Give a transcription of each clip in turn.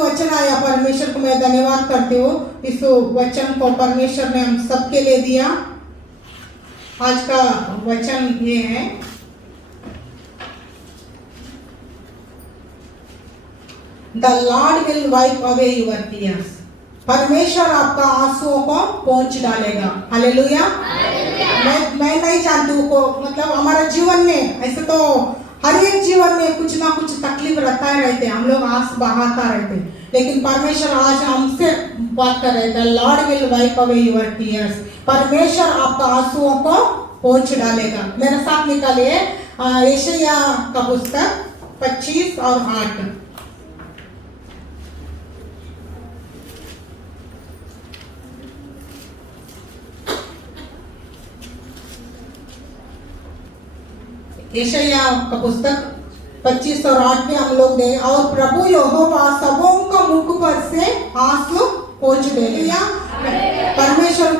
जो वचन आया, परमेश्वर को मैं धन्यवाद करती हूँ। इस वचन को परमेश्वर ने हम सबके लिए दिया। आज का वचन ये है, the Lord will wipe away your tears. परमेश्वर आपका आंसुओं को पोंछ डालेगा। हालेलुया। मैं नहीं जानती हूँ को, मतलब हमारा जीवन में ऐसे तो हर एक जीवन में कुछ ना कुछ तकलीफ रहता ही रहते, हम लोग आंस बहाता रहते, लेकिन परमेश्वर आज हमसे बात कर रहे थे, Lord will wipe away your tears. परमेश्वर आपका आंसुओं को पोंछ डालेगा। मेरे साथ निकालिए यशायाह का पुस्तक 25 और 8। यशायाह का पुस्तक 25 और 8 में हम लोग दें, और प्रभु यहोवा सबों का मुख पर से आंसू पोंछ देगा। परमेश्वर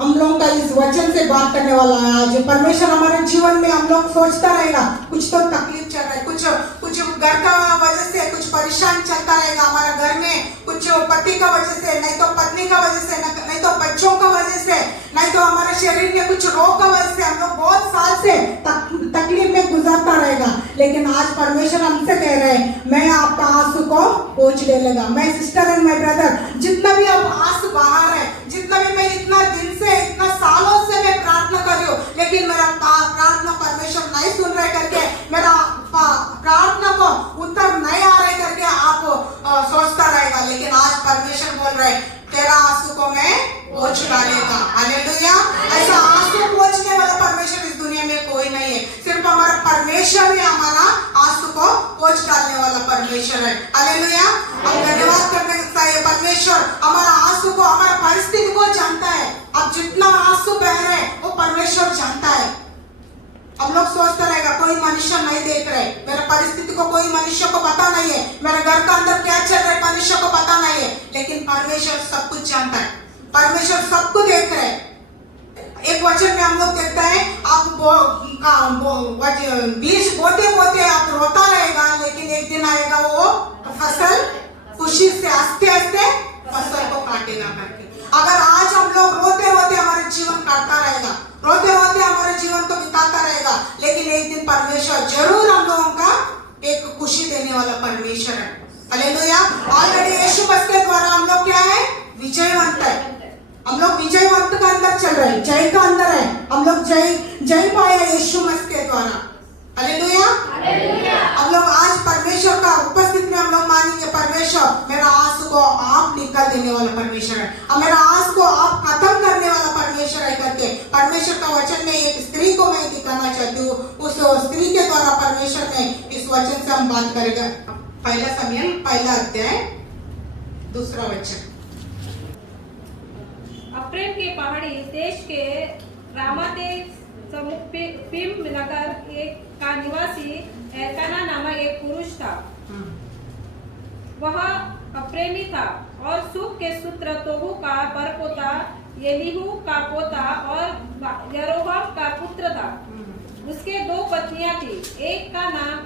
हम लोगों का इस वचन से बात करने वाला है आज। परमेश्वर हमारे जीवन में हम लोग सोचता रहेगा, कुछ तो तकलीफ चल रहा है, कुछ घर का वजह से कुछ परेशान चलता रहेगा हमारा घर में, कुछ पति का वजह से, नहीं तो पत्नी का वजह से, नहीं तो बच्चों का वजह से, नहीं तो हमारे शरीर में कुछ रोग का वजह से हम लोग बहुत साल से तकलीफ में गुजरता रहेगा। लेकिन आज परमेश्वर हमसे कह रहे हैं, मैं आपका आंसू को पोंछ लेगा। मैं सिस्टर एंड माय ब्रदर, जितना भी अब आंसू बाहर है, जितना भी मैं इतना दिन से, इतना सालों से मैं प्रार्थना कर रही हूँ, लेकिन मेरा प्रार्थना परमेश्वर नहीं सुन रहे करके, मेरा प्रार्थना को उत्तर नहीं आ रहे करके आप सोचता रहेगा, लेकिन आज परमेश्वर बोल रहे, तेरा आंसू को मैं पोंछ डालेगा। हालेलुया। ऐसा आंसू पोंछने वाला परमेश्वर इस दुनिया में कोई नहीं है, सिर्फ हमारा परमेश्वर ही हमारा आंसू को पोंछ डालने वाला परमेश्वर है। हालेलुया। हम धन्यवाद करने चाहिए, परमेश्वर हमारा आंसू को, हमारा परिस्थिति को जानता है। अब जितना आंसू बह रहे हैं वो परमेश्वर जानता है। हम लोग सोचते रहेगा कोई मनुष्य नहीं देख रहे, मेरे परिस्थिति को कोई मनुष्य को पता नहीं है, मेरे घर का अंदर क्या चल रहा है मनुष्य को पता नहीं है, लेकिन परमेश्वर सब कुछ जानता है, परमेश्वर सबको देख रहे हैं। एक वचन में हम लोग देखते हैं, आप बीज बोते बोते आप रोता रहेगा, लेकिन एक दिन आएगा वो फसल खुशी से आस्ते आस्ते फसल को काटेगा करके। अगर आज हम लोग रोते रोते हमारे जीवन काटता रहेगा, रोते रोते हमारे जीवन को बिताता रहेगा, लेकिन एक दिन परमेश्वर जरूर हम लोगों का एक खुशी देने वाला परमेश्वर है। हालेलुया। ऑलरेडी यीशु मसीह के द्वारा हम लोग क्या है, विजयवंत है। हम लोग विजयवंत का अंदर चल रहे हैं, जय का अंदर है, हम लोग जय पाया यीशु मसीह के द्वारा। हालेलुया। हम लोग आज परमेश्वर का उपस्थिति में हम लोग मानेंगे, परमेश्वर मेरा आंसू को आप निकाल देने वाला परमेश्वर है, और मेरा आंसू को आप खत्म करने वाला परमेश्वर है करके परमेश्वर का वचन में एक स्त्री को मैं दिखाना चाहती हूँ। उस स्त्री के द्वारा परमेश्वर ने इस वचन से हम बात करेगा। पहला समूएल पहला अध्याय 2 वचन। अफ्रीम के पहाड़ी देश के रामातेम नगर एक का निवासी एल्काना नामक एक पुरुष था। वह अप्रेमी था और सूप के सूत्र तोहू का परपोता, एलीहू का पोता और यरोबाम का पुत्र था। उसके 2 पत्नियां थी, एक का नाम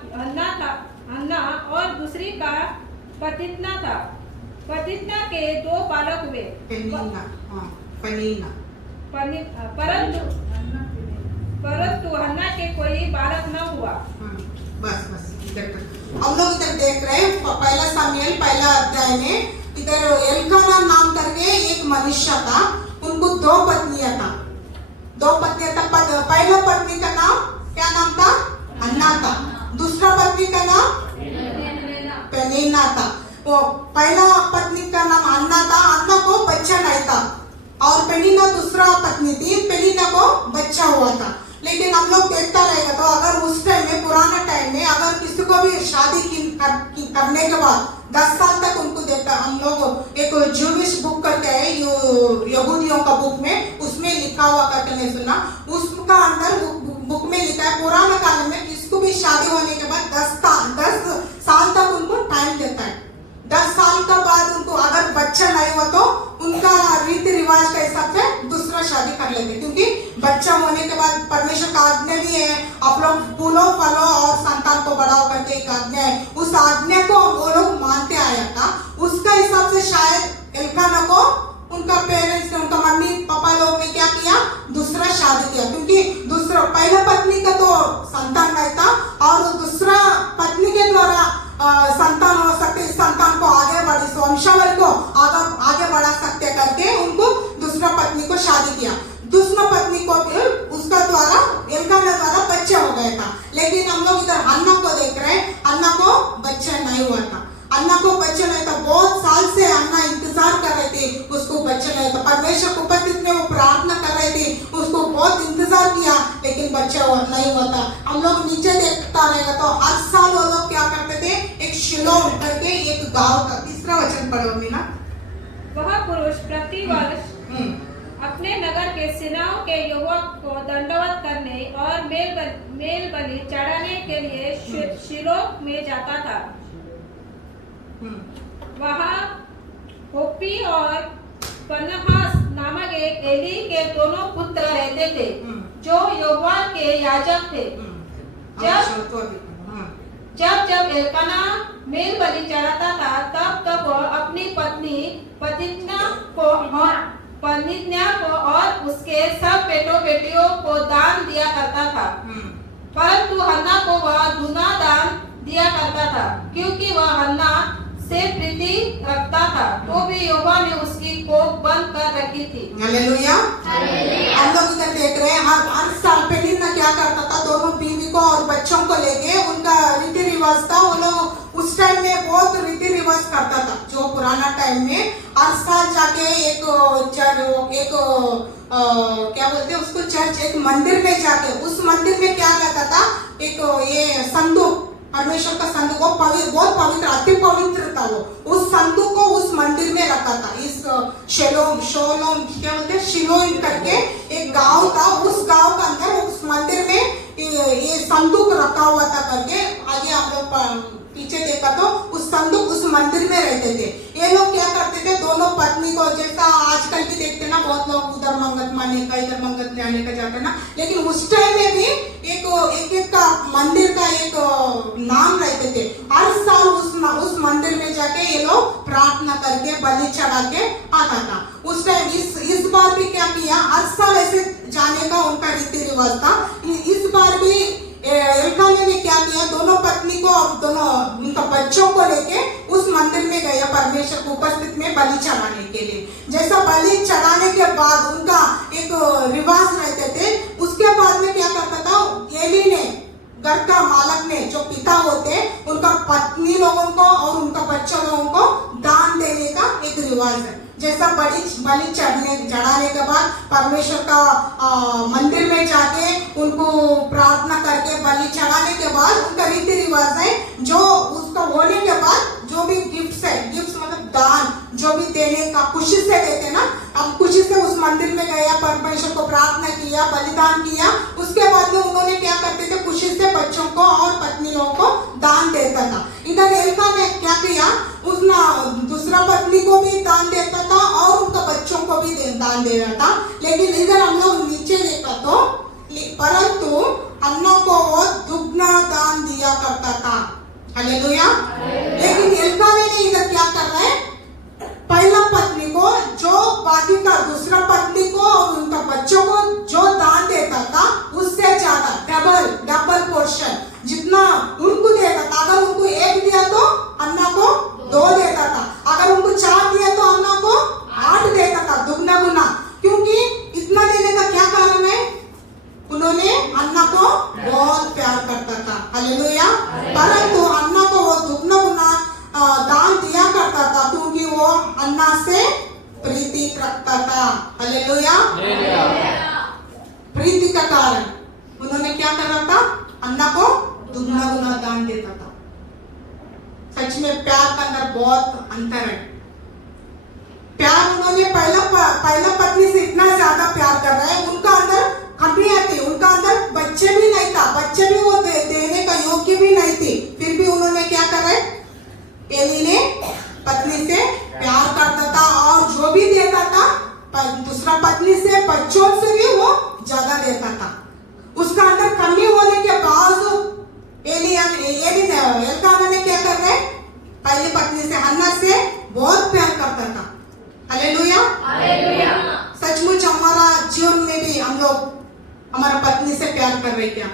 हन्ना और दूसरी का पतितना था। पतितना के 2 बालक हुए, परंतु हन्ना के कोई बालक न हुआ। बस हम लोग इधर देख रहे हैं पहला समूएल पहला अध्याय में, इधर एल्काना नाम करके एक मनुष्य था, उनको 2 पत्नियां था। 2 पत्नियां था। पहला पत्नी का नाम क्या नाम था, हन्ना था। दूसरा पत्नी का नाम पेनिन्ना था। वो पहला पत्नी का नाम हन्ना था, हन्ना को बच्चा नहीं था, और पेनिन्ना दूसरा पत्नी थी, पेनिन्ना को बच्चा हुआ था। लेकिन हम लोग देखता रहेगा, तो अगर उस टाइम में, पुराना टाइम में, अगर किसी को भी शादी करने के बाद 10 साल तक उनको देखता, हम लोग एक जूविश बुक करके है, यहूदियों का बुक में, उसमें लिखा हुआ करके नहीं सुना, उसका अंदर बुक में लिखा है, पुराने काल में किसको भी शादी होने के बाद 10 साल तक उनको टाइम देता है। 10 साल का बाद उनको अगर बच्चा नहीं हुआ तो उनका रीति रिवाज के हिसाब से दूसरा शादी कर लेते, क्योंकि बच्चा होने के बाद परमेश्वर का आज्ञा भी है, आप लोग फूलो फलो और संतान को बढ़ाओ करके एक आज्ञा है। उस आज्ञा को वो लोग मानते आया था। उसका हिसाब से शायद एल्काना को उनका पेरेंट्स ने, उनका मम्मी पापा लोग ने क्या किया, दूसरा शादी किया, क्योंकि दूसरा पहला पत्नी का तो संतान नहीं था और दूसरा पत्नी के द्वारा संतान हो सकते, इस संतान को आगे बढ़ी वंशावली को आगे बढ़ा सकते करके उनको दूसरा पत्नी को शादी किया। दूसरा पत्नी को भी उसका द्वारा एल्काना द्वारा बच्चा हो गया था। लेकिन हम लोग इधर अन्ना को देख रहे हैं, अन्ना को बच्चा नहीं हुआ था। अन्ना को बच्चा नहीं था, बहुत साल से अन्ना इंतजार कर रही थी, उसको बच्चा नहीं था। परमेश्वर की उपस्थिति में वो प्रार्थना कर रही थी, उसको बहुत इंतजार किया लेकिन बच्चा नहीं हुआ था। हम लोग नीचे देखता रहेगा तो हर साल वो लोग क्या करते थे, एक शिलो करके एक गांव का, तीसरा वचन पढ़ो मीना। वह पुरुष प्रति वर्ष अपने नगर के सेनाओं के युवक को दंडवत करने और मेल बलि चढ़ाने के लिए शिलो में जाता था। वहाँ होपी और पनहास नामक एक एली के दोनों पुत्र रहते थे जो यहोवा के याजक थे। जब एल्काना मेल बलि चढ़ाता था तब वह अपनी पत्नी पनित्न्या को और उसके सब बेटियों को दान दिया करता था। परंतु हन्ना को वह दूना दान दिया करता था, क्योंकि वह हन्ना से प्रीति रखता था। तो भी यहोवा ने उसकी कोख बंद कर रखी थी। हालेलुया। हम लोग इधर देख रहे हैं, हर साल पेनिन्ना क्या करता था, दोनों बीवी को और बच्चों को लेके उनका रीति रिवाज था। वो लोग उस टाइम में बहुत रीति रिवाज करता था, जो पुराना टाइम में हर साल जाके एक क्या बोलते हैं उसको, चर्च, एक मंदिर में जाके उस मंदिर में क्या रहता था, एक ये संदूक, परमेश्वर का संदूक, वो बहुत पवित्र, अति पवित्र था। वो उस संदूक को उस मंदिर में रखा था। इस शोलोम क्या बोलते हैं, शिलोम करके एक गांव था, उस गांव के अंदर उस मंदिर में ये संदूक रखा हुआ था करके। आगे आप लोग पीछे देखा तो उस संदूक उस मंदिर में रहते थे। ये लोग क्या करते थे, दोनों पत्नी को, जैसा आजकल भी देखते ना, बहुत लोग उधर मंगत माने का इधर मंगत लेने का जाते ना, लेकिन उस टाइम में भी एक का मंदिर का एक नाम रहते थे। हर साल उस मंदिर में जाके ये लोग प्रार्थना करके बलि चढ़ा के आता था। उस टाइम इस बार भी क्या किया, हर साल ऐसे जाने का उनका रीति रिवाज था। इस बार भी एल्काना ने क्या किया, दोनों पत्नी को और दोनों उनका बच्चों को लेके उस मंदिर में गया परमेश्वर की उपस्थिति में बलि चढ़ाने के लिए। जैसा बलि चढ़ाने के बाद उनका एक रिवाज रहते थे, उसके बाद में क्या करता था, एली ने, घर का मालक ने, जो पिता होते, उनका पत्नी लोगों को और उनका बच्चा लोगों को दान देने का एक रिवाज है। जैसा बलि चढ़ाने के बाद परमेश्वर का मंदिर में जाके उनको प्रार्थना करके बलि चढ़ाने के बाद उनका रीति रिवाज है, जो उसका होने के बाद जो भी गिफ्ट्स है, गिफ्ट्स मतलब दान जो भी देने का खुशी से देते ना, अब खुशी से उस मंदिर में गया, परमेश्वर को प्रार्थना किया, बलिदान किया, उसके बाद में उन्होंने क्या करते थे, खुशी से बच्चों को और पत्नी लोगों को दान देता था। इधर एल्काना ने क्या किया, उसने दूसरा पत्नी को भी दान देता था और उनका बच्चों को भी दान दे रहा था। लेकिन इधर हम लोग नीचे देखा तो, परंतु अन्ना को वो दुगना दान दिया करता था। हालेलुया। लेकिन एल्काना ने इधर क्या कर रहा है, पहला पत्नी को जो बाकी का दूसरा पत्नी को और उनका बच्चों को जो दान देता था, उससे ज्यादा डबल पोर्शन जितना उनको देता था। अगर उनको एक दिया तो अन्ना को 2 देता था, अगर उनको 4 दिया तो अन्ना को 8 देता था, दुगना गुना। क्योंकि इतना देने का क्या कारण है, उन्होंने अन्ना को बहुत प्यार करता था। हालेलुया। परंतु अन्ना को वो दुगना गुना दान दिया करता था, क्योंकि वो अन्ना से प्रीति रखता था। हालेलुया। प्रीति का कारण उन्होंने क्या कर रहा था, अन्ना को दुगना गुना दान देता था। सच में प्यार का अंदर बहुत अंतर है। प्यार उन्होंने पहला पत्नी से इतना ज्यादा प्यार कर रहा है, उनका अंदर कमियां थी, उनका अंदर बच्चे भी नहीं था, बच्चे भी वो देने का योग्य भी नहीं थी, फिर भी उन्होंने क्या कर रहे, एली ने पत्नी से प्यार करता था और जो भी देता था दूसरा पत्नी से, बच्चों से भी वो ज्यादा देता था। उसका अंदर कमी होने के बावजूद एल्काना ने क्या कर रहे, पहली पत्नी से हन्ना से बहुत प्यार करता था। हालेलुया। सचमुच हमारा जीवन में भी हम लोग हमारा पत्नी से प्यार कर रहे क्या?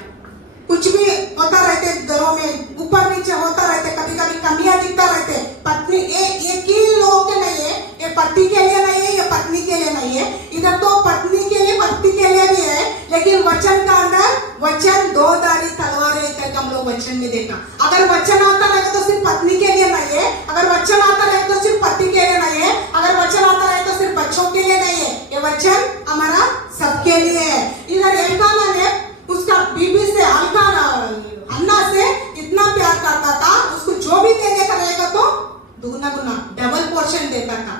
कुछ भी होता रहते घरों में, ऊपर नीचे होता रहते, कभी कभी कमियां दिखता रहते। पत्नी एक ही लोगों के नहीं है, ये पति के लिए नहीं है, ये पत्नी के लिए नहीं है। इधर तो पत्नी के लिए पति के लिए भी है, लेकिन वचन का अंदर वचन दो धारी तलवार है करके हम लोग वचन में देखा। अगर वचन आता नहीं तो सिर्फ पत्नी के लिए नहीं है, अगर वचन आता नहीं तो सिर्फ पति के लिए नहीं है, अगर वचन आता नहीं तो सिर्फ बच्चों के लिए नहीं है, ये वचन हमारा सबके लिए है। इधर एल्काना ने उसका बीबी से हन्ना से इतना प्यार करता था, उसको जो भी देने का रहेगा तो दुगना गुना डबल पोर्शन देता था।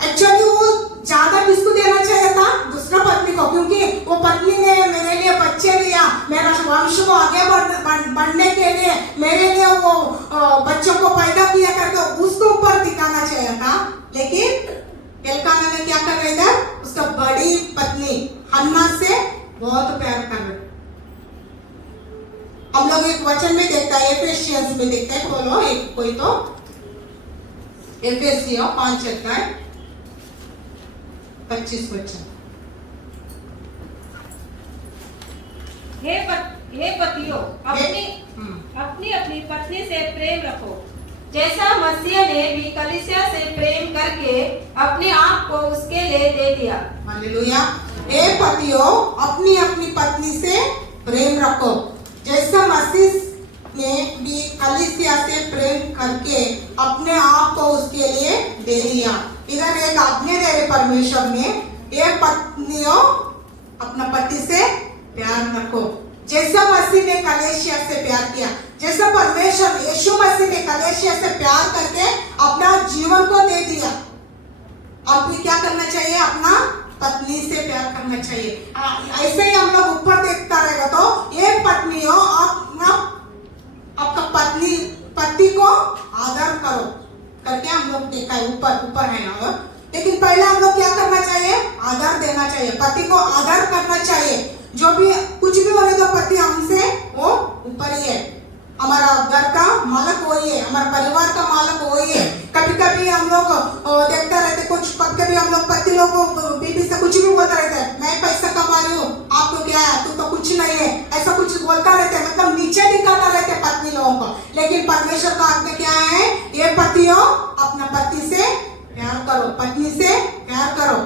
एक्चुअली वो ज्यादा किसको देना चाहिए था? दूसरा पत्नी को, क्योंकि वो पत्नी ने मेरे लिए बच्चे दिया, मेरा वंश को आगे बढ़ने के लिए मेरे लिए वो बच्चों को पैदा किया करके उसको ऊपर दिखाना चाहिए था। लेकिन एल्काना ने क्या कर रहे थे, उसका बड़ी पत्नी हन्ना से बहुत प्यार कर रहे। हम लोग एक वचन में देखता है, एफेसियंस में देखते हैं, खोलो एक कोई तो एफेसियों 5 अध्याय 25 वचन। हे पतियों, अपनी अपनी पत्नी से प्रेम रखो, जैसा मसीह ने भी कलीसिया से प्रेम करके अपने आप को उसके लिए दे दिया। हालेलुया। हे पतियों, अपनी अपनी पत्नी से प्रेम रखो, जैसा मसीह ने भी कलीसिया से प्रेम करके अपने आप को उसके लिए दे दिया। इधर एक आज्ञा दे रहे परमेश्वर ने, ये पत्नियों अपना पति से प्यार रखो, जैसा मसीह ने कलीसिया से प्यार किया, जैसा परमेश्वर यीशु मसीह ने कलीसिया से प्यार करके अपना जीवन को दे दिया। अब भी क्या करना चाहिए? अपना पत्नी से प्यार करना चाहिए। ऐसे ही हम लोग ऊपर देखता रहेगा तो ये पत्नियों आपका पति को आदर करो करके हम लोग देखा है, ऊपर है। और लेकिन पहले हम लोग क्या करना चाहिए? आदर देना चाहिए, पति को आदर करना चाहिए। जो भी कुछ भी बोले तो पति हमसे वो ऊपर ही है, हमारा घर का मालक वही है, हमारे परिवार का मालक वही है। कभी कभी हम लोग देखते रहते, कुछ कभी हम लोग पति लोग बीबी से कुछ भी बोलते रहते हैं, मैं पैसा कमा रही हूँ, आपको क्या है, तू तो कुछ नहीं है, ऐसा कुछ बोलता रहते हैं, मतलब नीचे दिखाता रहते पत्नी लोगों को। लेकिन परमेश्वर का आज्ञा क्या है? ये पतियों अपना पति से प्यार करो, पत्नी से प्यार करो।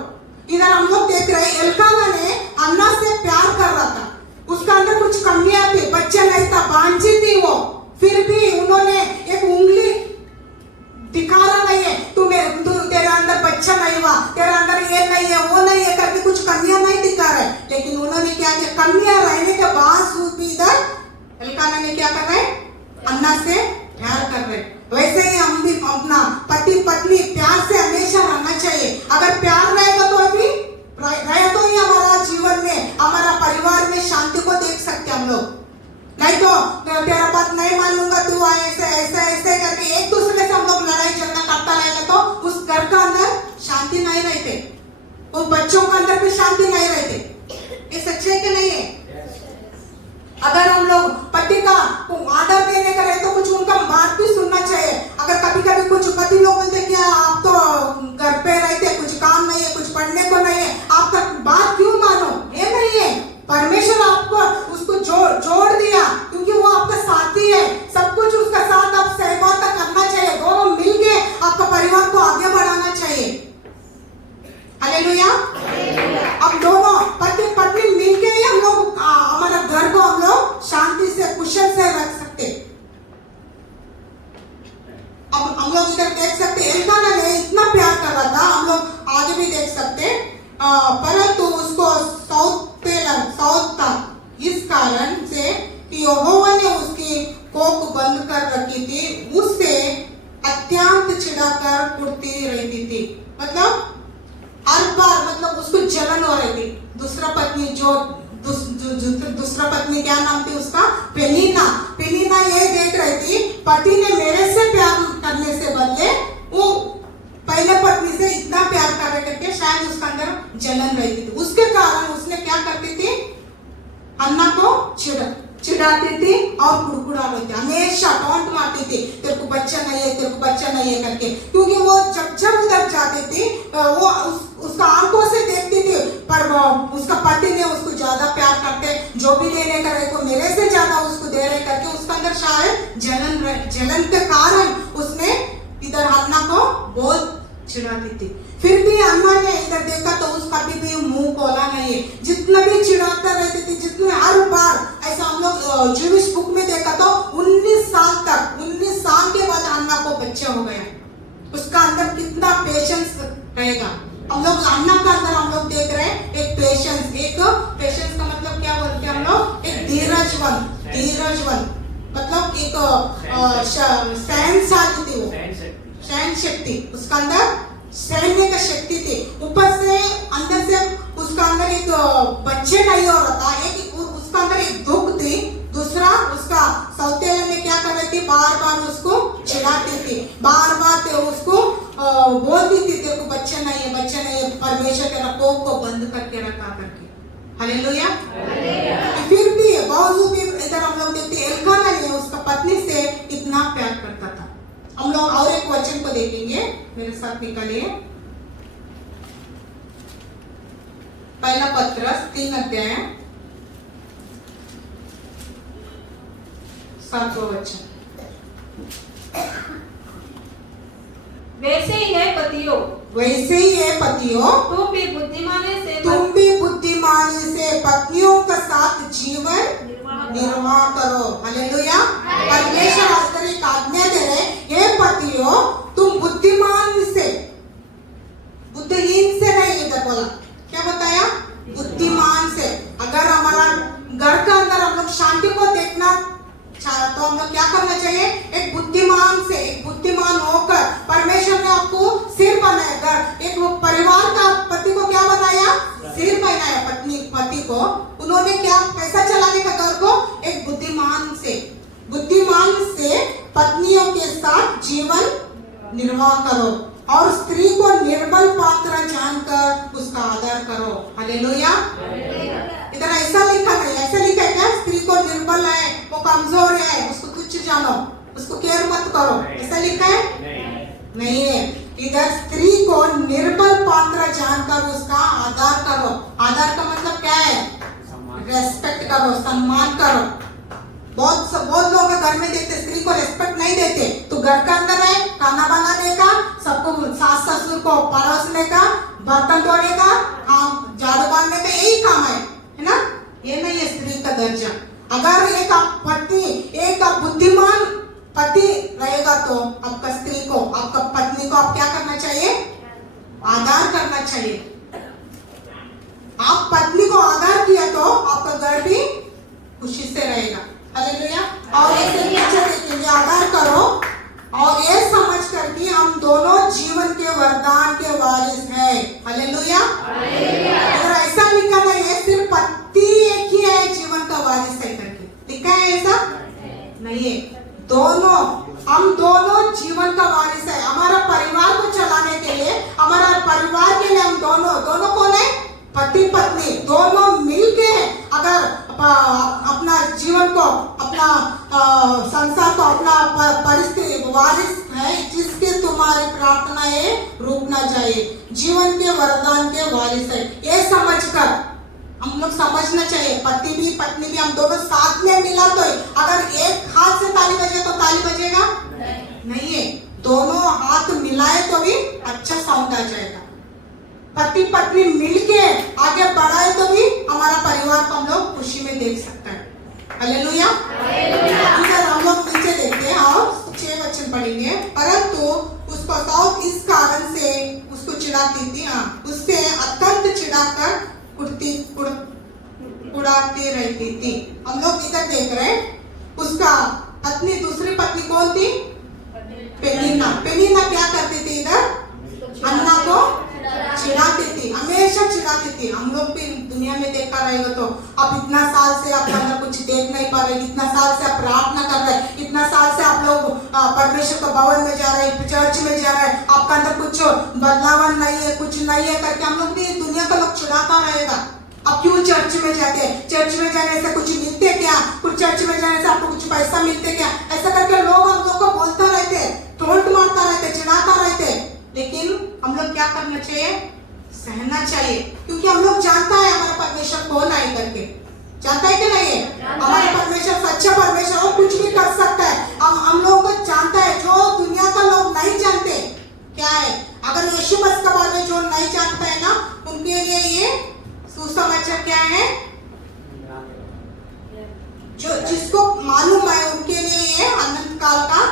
इधर हम लोग देख रहे हैं, एल्काना ने हन्ना से प्यार कर रहा था, उसका अंदर कुछ कमियां थी, बच्चा नहीं था, बांझी थी वो, फिर भी उन्होंने एक उंगली दिखा रहा नहीं है, तेरे अंदर बच्चा नहीं हुआ, तेरे अंदर ये नहीं है, वो नहीं है करके कुछ कमियां नहीं दिखा रहे। लेकिन उन्होंने क्या किया? कमियां रहने के बावजूद भी इधर एल्काना ने क्या कर रहे? हन्ना से प्यार कर रहे। वैसे ही हम भी अपना पति पत्नी प्यार से हमेशा रहना चाहिए। अगर प्यार रहेगा तो अभी रहे तो ही हमारा जीवन में, हमारा परिवार में शांति को देख सकते हम लोग। नहीं तो तेरा बात नहीं मानूंगा, तू ऐसे ऐसे ऐसे करके एक दूसरे से हम लोग लड़ाई झगड़ा करता रहेगा तो उस घर का अंदर शांति नहीं रहते, उन बच्चों के अंदर भी शांति नहीं रहते। ये सच्चाई के नहीं है। अगर हम लोग पति का आदर देने का रहे तो कुछ उनका बात भी सुनना चाहिए। अगर कभी कभी कुछ पति लोग बोलते कि आप तो घर पे रहते, कुछ काम नहीं है, कुछ पढ़ने को नहीं है, आपका बात क्यों मानो? ये नहीं है, परमेश्वर आपको उसको जोड़ दिया क्योंकि वो आपका साथी है, सब कुछ उसका साथ आप सहमत करना चाहिए, दोनों मिलके आपका परिवार को आगे बढ़ाना चाहिए। हालेलुया। अब दोनों पति पत्नी मिलके ही हम लोग हमारा घर को हम लोग शांति से कुशल से रख सकते। अब हम लोग इधर देख सकते एल्काना ने इतना प्यार कर रहा था, हम लोग आगे भी देख सकते, परंतु उसको सौत था, इस कारण से कि यहोवा ने उसकी कोख बंद कर रखी थी, उससे अत्यंत चिढ़ाकर कुटती रहती थी। मतलब हर बार मतलब उसको जलन हो रही थी। दूसरा पत्नी दूसरा पत्नी क्या नाम थी उसका? पेनिना ये देख रही थी, पति ने मेरे से प्यार करने से बदले वो पहले पत्नी से इतना प्यार कर रहे करके शायद उसका अंदर जलन रहती थी। उसके कारण उसने क्या करती थी, हन्ना को चिढ़ाती थी और कुड़कुड़ाती थी, हमेशा टॉन्ट मारती थी, तेरे को बच्चा नहीं है, तेरे को बच्चा नहीं है करके। क्योंकि वो जब उधर जाती थी वो उसका आंखों से देखती थी, पर उसका पति ने उसको ज्यादा प्यार करते, जो भी देने का रहे को मेरे से ज्यादा उसको दे रहे करके उसका अंदर शायद जलन के कारण उसने इधर हन्ना को बहुत चिढ़ाती थी। फिर भी हन्ना ने इधर देखा तो उसका भी मुंह खोला नहीं है। जितना भी चिढ़ाता रहते थे, जितने हर बार ऐसा हम लोग ज्यूइश बुक में देखा तो 19 साल के बाद हन्ना को बच्चा हो गया। उसका अंदर कितना पेशेंस रहेगा। हम लोग हन्ना का अंदर हम लोग देख रहे हैं एक पेशेंस का मतलब क्या बोलते हैं हम लोग, एक धीरजवन मतलब एक सहनशाली थी, वो सहन शक्ति उसका अंदर सहने का शक्ति थी। ऊपर से अंदर से उसका अंदर एक बच्चे नहीं हो रहा था, एक उसका अंदर एक दुख थी। दूसरा उसका सौतेले में क्या कर रही थी, बार बार उसको चिढ़ाती थी, बार बार उसको बोलती थी तेरे को बच्चा नहीं है, परमेश्वर के कोप को बंद करके रखा करके। हालेलुया। फिर भी बावजूद भी इधर हम लोग देखते एल्काना ने उसका पत्नी से इतना प्यार करता था। हम लोग और एक वचन को देखेंगे, मेरे साथ निकालिए, पहला पत्रस 3 अध्याय 7वां वचन। वैसे ही है पतियों, तुम भी बुद्धिमानी से पत्नियों के साथ जीवन निर्वाह करो। हालेलुया। परमेश्वर आजकल एक आज्ञा दे रहे, हे पतियों तुम बुद्धिमान से, बुद्धिहीन से नहीं, इधर बोला क्या बताया, बुद्धिमान से। अगर हमारा घर का अंदर हम लोग शांति को देखना तो हम लोग क्या करना चाहिए, एक बुद्धिमान होकर। परमेश्वर ने आपको सिर बनाया, घर एक परिवार का पति को क्या बनाया, सिर बनाया, पति को उन्होंने क्या कैसा चलाने का घर को, एक बुद्धिमान से पत्नियों के साथ जीवन निर्वाह करो और स्त्री को निर्बल पात्र जानकर उसका आदर करो। हालेलुया। इधर ऐसा लिखा नहीं, ऐसा लिखा है क्या, स्त्री को निर्बल है, वो कमजोर है, उसको तुच्छ जानो, उसको केयर मत करो, ऐसा लिखा है नहीं है। इधर स्त्री को निर्बल पात्र जानकर उसका आदर करो। आदर का मतलब क्या है, रेस्पेक्ट करो, सम्मान करो। बहुत लोग घर में देखते स्त्री को रेस्पेक्ट नहीं देते, तो घर का अंदर है खाना बनाने का, सबको सास ससुर को परोसने का, बर्तन धोने का, झाड़ू मारने का, यही काम है ना। ये नहीं है स्त्री का दर्जा। अगर एक पत्नी, एक बुद्धिमान पति रहेगा तो आपका स्त्री को, आपका पत्नी को आप क्या करना चाहिए, आदर करना चाहिए। आप पत्नी को आदर किया तो आपका घर भी खुशी से रहेगा। हालेलुया। और ऐसे नीचे देखेंगे, आदर करो और ये समझ कर कि हम दोनों जीवन के वरदान के वारिस हैं। हालेलुया। अगर ऐसा लिखा नहीं है सिर्फ पति एक ही है जीवन का वारिस है करके लिखा है, ऐसा नहीं है। हम दोनों जीवन का वारिस है। हमारा परिवार को चलाने के लिए, हमारा परिवार के लिए हम दोनों कौन है, पति पत्नी दोनों मिलके अगर अपना जीवन को, अपना संसार को, अपना परिस्थिति वारिस है जिसके तुम्हारी प्रार्थनाएं रुकना चाहिए, जीवन के वरदान के वारिस है। ये समझकर हम लोग समझना चाहिए, पति भी पत्नी भी हम दोनों साथ में मिला तो अगर एक हाथ से ताली बजे तो ताली बजेगा नहीं है, दोनों हाथ मिलाए तो भी अच्छा साउंड आ जाएगा। पति पत्नी मिलके आगे बढ़ाए तो भी हमारा परिवार को हम लोग खुशी में देख सकते हैं। हालेलुया। इधर हम लोग नीचे देखते हैं और 6 वचन पढ़ेंगे। परंतु उसको साउथ इस कारण से उसको चिढ़ाती थी, उससे अत्यंत चिढ़ाकर उड़ाती रहती थी। हम लोग इधर देख रहे हैं, उसका पत्नी, दूसरी पत्नी कौन थी, पेनिना क्या करती थी, इधर हन्ना को चिढ़ाती थी, हमेशा चिढ़ाती थी। हम लोग भी दुनिया में देखा रहेगा तो आप इतना साल से आपके अंदर कुछ देख नहीं पा रहे, इतना साल से आप प्रार्थना कर रहे, इतना साल से आप लोग परमेश्वर के भवन में जा रहे, चर्च में जा रहे, आपका अंदर कुछ बदलाव नहीं है, कुछ नहीं है करके हम लोग भी दुनिया का लोग चिढ़ाता रहेगा। अब क्यों चर्च में जाते, चर्च में जाने से कुछ मिलते क्या, कुछ चर्च में जाने से आपको कुछ पैसा मिलते क्या, ऐसा करके लोग हम लोग को बोलता रहते, टोंट मारता रहते, चिढ़ाता रहते। लेकिन हम लोग क्या करना चाहिए, सहना चाहिए, क्योंकि हम लोग जानता है हमारा परमेश्वर कौन है करके, जानता है कि नहीं है? हमारा परमेश्वर सच्चा परमेश्वर, और कुछ भी कर सकता है। हम लोगों को जानता है, जो दुनिया का लोग नहीं जानते क्या है। अगर यीशु मसीह के बारे में जो नहीं जानता है ना, उनके लिए ये सुसमाचार क्या है, जो जिसको मालूम है उनके लिए ये अनंत काल का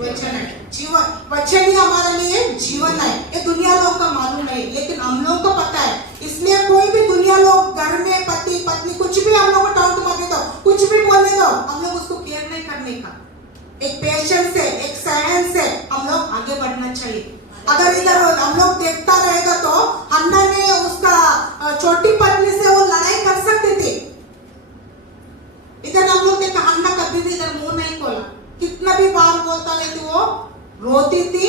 वचन है, जीवन वचन ही हमारे लिए जीवन है। ये दुनिया लोग का मालूम नहीं, लेकिन हम लोग को पता है। इसलिए कोई भी दुनिया लोग घर में पति पत्नी कुछ भी हम लोग को टाउट मारने दो, कुछ भी बोलने दो, हम लोग उसको केयर नहीं करने का, एक पेशेंस से, एक सहन से हम लोग आगे बढ़ना चाहिए। अगर इधर हम लोग देखता रहेगा तो हन्ना ने उसका छोटी पत्नी से वो लड़ाई कर सकती थी। इधर हम लोग देखा हन्ना कभी भी इधर मुंह नहीं खोला, कितना भी बार बोलता नहीं थी, वो रोती थी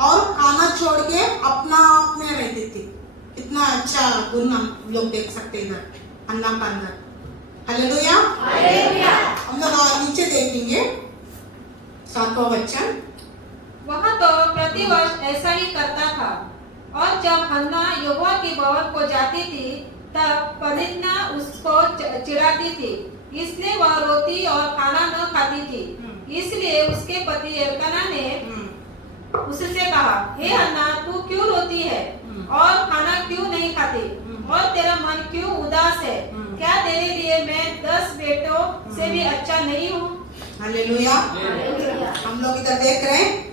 और खाना छोड़ के अपना आप में रहती थी। कितना अच्छा गुण हम लोग देख सकते इधर हन्ना का अंदर। हालेलुया, हम लोग नीचे देखेंगे 7वां वचन। वह तो प्रतिवर्ष ऐसा ही करता था, और जब हन्ना यहोवा के भवन को जाती थी तब पनिन्ना उसको चिढ़ाती थी, इसलिए वह रोती और खाना न खाती थी। इसलिए उसके पति एल्काना ने उससे कहा, हे हन्ना, तू क्यों रोती है और खाना क्यों नहीं खाती, और तेरा मन क्यों उदास है? क्या तेरे लिए मैं 10 बेटों से भी अच्छा नहीं हूँ? हालेलुया। हम लोग इधर देख रहे हैं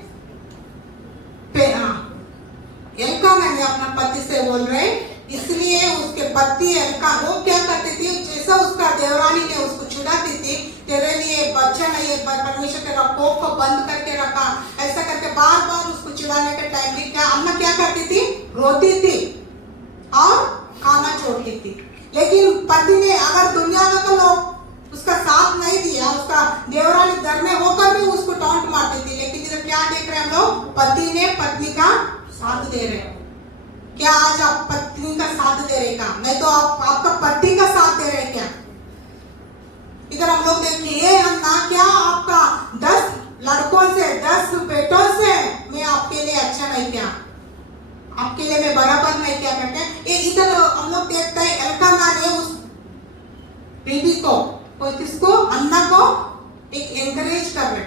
एल्काना ने अपना पति से बोल रहे, इसलिए उसके पति एल्काना वो क्या करती थी, जैसा उसका देवरानी ने उसको चिढ़ाती थी, तेरे लिए बच्चा नहीं है, परमेश्वर तेरा कोप को बंद करके रखा, ऐसा करके बार बार उसको चिढ़ाने के टाइम में क्या अम्मा क्या करती थी, रोती थी और खाना छोड़ती थी। लेकिन पति ने अगर दुनिया का लोग उसका साथ नहीं दिया, उसका देवरानी घर में होकर भी उसको टॉन्ट मारती थी, लेकिन इधर क्या देख रहे हैं हम लोग, पति ने पत्नी का साथ दे रहे हैं। क्या आज आप पत्नी का साथ दे रहे का, नहीं तो आप आपका पति का साथ दे रहे क्या? इधर हम लोग देखिए हन्ना, क्या आपका 10 लड़कों से 10 बेटों से मैं आपके लिए अच्छा नहीं किया, आपके लिए मैं बराबर नहीं किया करके। इधर हम लोग देखते हैं एल्काना ने उस बीबी को, किसको, अन्ना को एक एनकरेज कर रहे,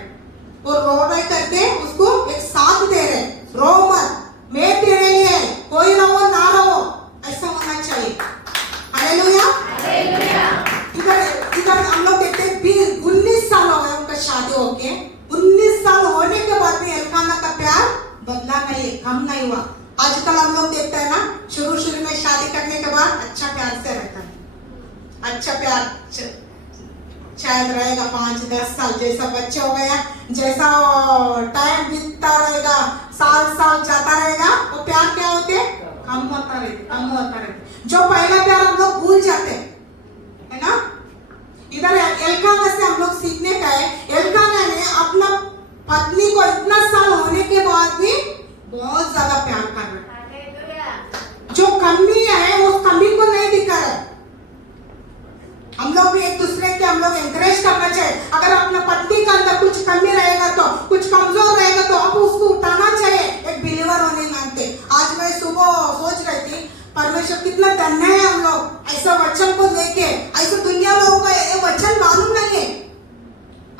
वो रो रहे करके उसको एक साथ दे रहे, रो मत, मैं तेरे लिए, कोई रहो ना रहो, ऐसा होना चाहिए। हालेलुया। इधर हम लोग देखते हैं 19 साल हो गए उनका शादी होके, 19 साल होने के बाद भी एल्काना का प्यार बदला नहीं है, कम नहीं हुआ। आजकल हम लोग देखते हैं ना, शुरू में शादी करने के बाद अच्छा प्यार से रहता है, अच्छा प्यार शायद रहेगा 5-10 साल, जैसा बच्चा हो गया, जैसा टाइम बीतता रहेगा, साल जाता रहेगा, वो प्यार क्या होते, कम होता रहते। जो पहला प्यार हम लोग भूल जाते है ना। इधर एल्काना से हम लोग सीखने का है, एल्काना ने अपना पत्नी को इतना साल होने के बाद भी बहुत ज्यादा प्यार कर रहे, जो कमी है उस कमी को नहीं दिखा रहे। हम लोग भी एक दूसरे के हम लोग एनकरेज करना चाहिए। अगर अपना पत्नी का अंदर कुछ कमी रहेगा तो, कुछ कमजोर रहेगा तो आप उसको उठाना चाहिए, एक बिलीवर होने मानते। आज मैं सुबह सोच रही थी, परमेश्वर कितना धन्य है हम लोग ऐसा वचन को लेके। ऐसा दुनिया लोगों का ये वचन मालूम नहीं है,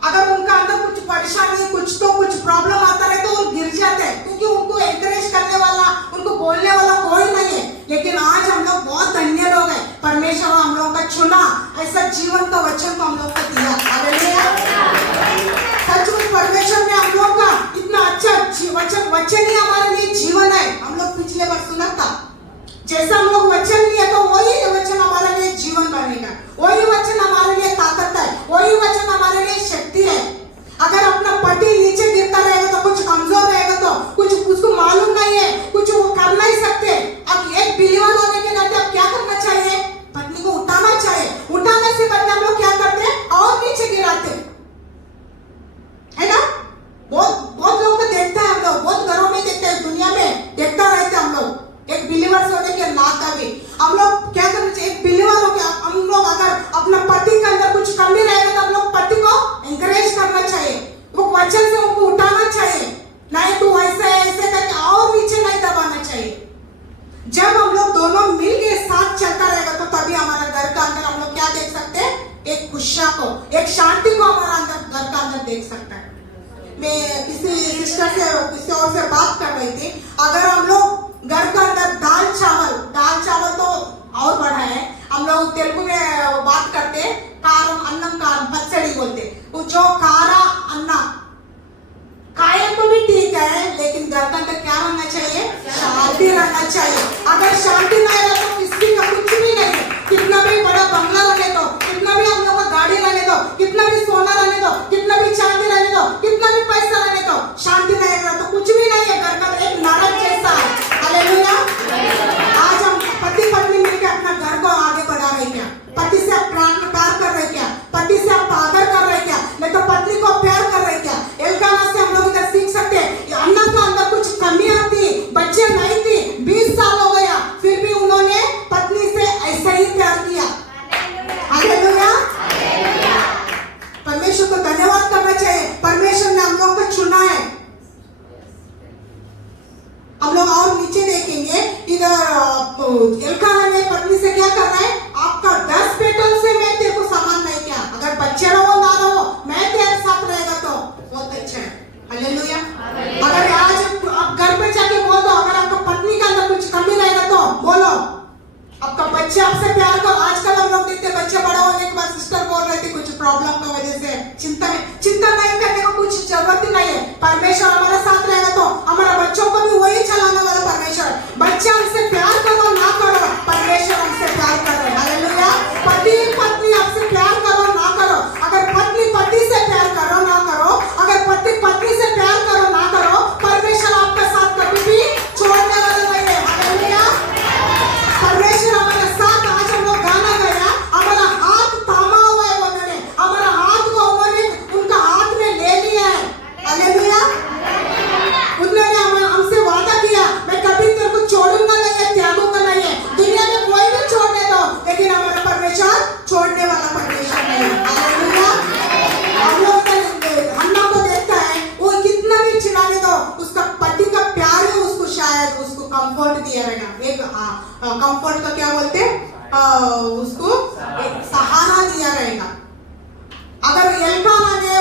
अगर उनका अंदर कुछ परेशानी, कुछ प्रॉब्लम आता रहे तो वो गिर जाते हैं, क्योंकि उनको एनकरेज करने वाला, उनको बोलने वाला कोई नहीं है। लेकिन आज हम लोग बहुत धन्य लोग हैं, परमेश्वर हम लोगों का चुना ऐसा जीवन का वचन को हम लोग को दिया। हालेलुया। सचमुच परमेश्वर ने हम लोग का इतना अच्छा वचन ही हमारे लिए जीवन है। हम लोग पिछले बार सुना था, जैसा हम लोग वचन लिए तो वही वचन हमारे लिए जीवन बनेगा, वही वचन हमारे लिए ताकत है, वही वचन हमारे लिए शक्ति है। अगर अपना पति नीचे गिरता रहेगा तो, कुछ कमजोर रहेगा तो, कुछ उसको मालूम नहीं है, कुछ वो कर नहीं सकते, अब एक बिलीवर होने के नाते अब क्या करना चाहिए, तभी हमारा घर का अंदर हम लोग क्या देख सकते हैं, एक खुशियां को, एक शांति को हमारा अंदर घर का अंदर देख सकता है। मैं किसी सिस्टर से किसी और से बात कर रही थी, अगर हम लोग घर का अंदर दाल चावल तो और बड़ा है, हम लोग तेलुगु में बात करते हैं कारम अन्नम कारम पचड़ी बोलते, वो जो कारा अन्ना खाए तो भी ठीक है, लेकिन घर का अंदर क्या रहना चाहिए, शांति रहना चाहिए। अगर शांति नहीं रहे तो किसी का कुछ भी नहीं है, कितना भी बड़ा बंगला रहने दो, कितना भी हम लोग को गाड़ी रहने दो, कितना भी सोना रहने दो, कितना भी चांदी रहने दो, कितना भी पैसा रहने दो, शांति नहीं रहा तो कुछ भी नहीं है, घर का एक नरक जैसा है। हालेलुया। आज हम पति पत्नी मिलकर अपना घर को आगे बढ़ा रहे क्या, पति से आप प्यार कर रहे क्या, पति से आप आदर कर रहे क्या, नहीं तो पत्नी को प्यार कर रहे क्या। एल्काना से हम लोग इधर सीख सकते हैं, अन्ना का अंदर कुछ कमियां थी, बच्चे नहीं थी, 20 साल हो गया, फिर भी उन्होंने पत्नी से ऐसा ही प्यार किया। हालेलुया। परमेश्वर को धन्यवाद करना चाहिए, परमेश्वर ने हम लोग को चुना है। हम लोग और नीचे देखेंगे, इधर एल्काना ने पत्नी से क्या कर रहा है, आपका 10 बेटों से मैं तेरे को समान नहीं किया, अगर बच्चे रहो ना रहो मैं तेरे साथ रहेगा तो बहुत अच्छा है। हालेलुया। अगर आज आप घर पे जाके बोल दो, अगर आपका पत्नी का अंदर कुछ कमी रहेगा तो बोलो, आपका बच्चे आपसे प्यार करो। आजकल हम लोग देखते हैं बच्चे बड़ा होने के बाद सिस्टर बोल रहे थे कुछ प्रॉब्लम की वजह से चिंता नहीं करने को कुछ जरूरत ही नहीं है। परमेश्वर हमारे साथ रहेगा तो हमारा बच्चों को भी वही चलाने वाला परमेश्वर। बच्चे हमसे प्यार करो ना करो, परमेश्वर हमसे प्यार कर रहे हैं। हालेलुया। पति पत्नी आपसे प्यार करो ना करो, अगर पत्नी पति से प्यार करो ना करो, अगर पति पत्नी से प्यार करो ना करो, परमेश्वर आपका साथ कभी भी छोड़ने वाला नहीं है। हालेलुया। परमेश्वर हमारे साथ, आज हम लोग गाना गाया, हमारा हाथ थामा हुआ है, उन्होंने हमारा हाथ को उन्होंने उनका हाथ में ले लिया है। हालेलुया। उन्होंने हमसे वादा किया, मैं कभी तेरे को छोड़ूंगा नहीं है, त्यागूंगा नहीं है, दुनिया में कोई भी छोड़ने दो, लेकिन हमारा परमेश्वर छोड़ने वाला परमेश्वर नहीं है। हालेलुया। हम लोग अन्ना को देखता है, वो कितना भी चिल्लाने दो, उसका पति का प्यार है, उसको शायद उसको कंफर्ट दिया रहेगा। एक कंफर्ट का क्या बोलते हैं, उसको एक सहारा दिया रहेगा। अगर एल्काना ने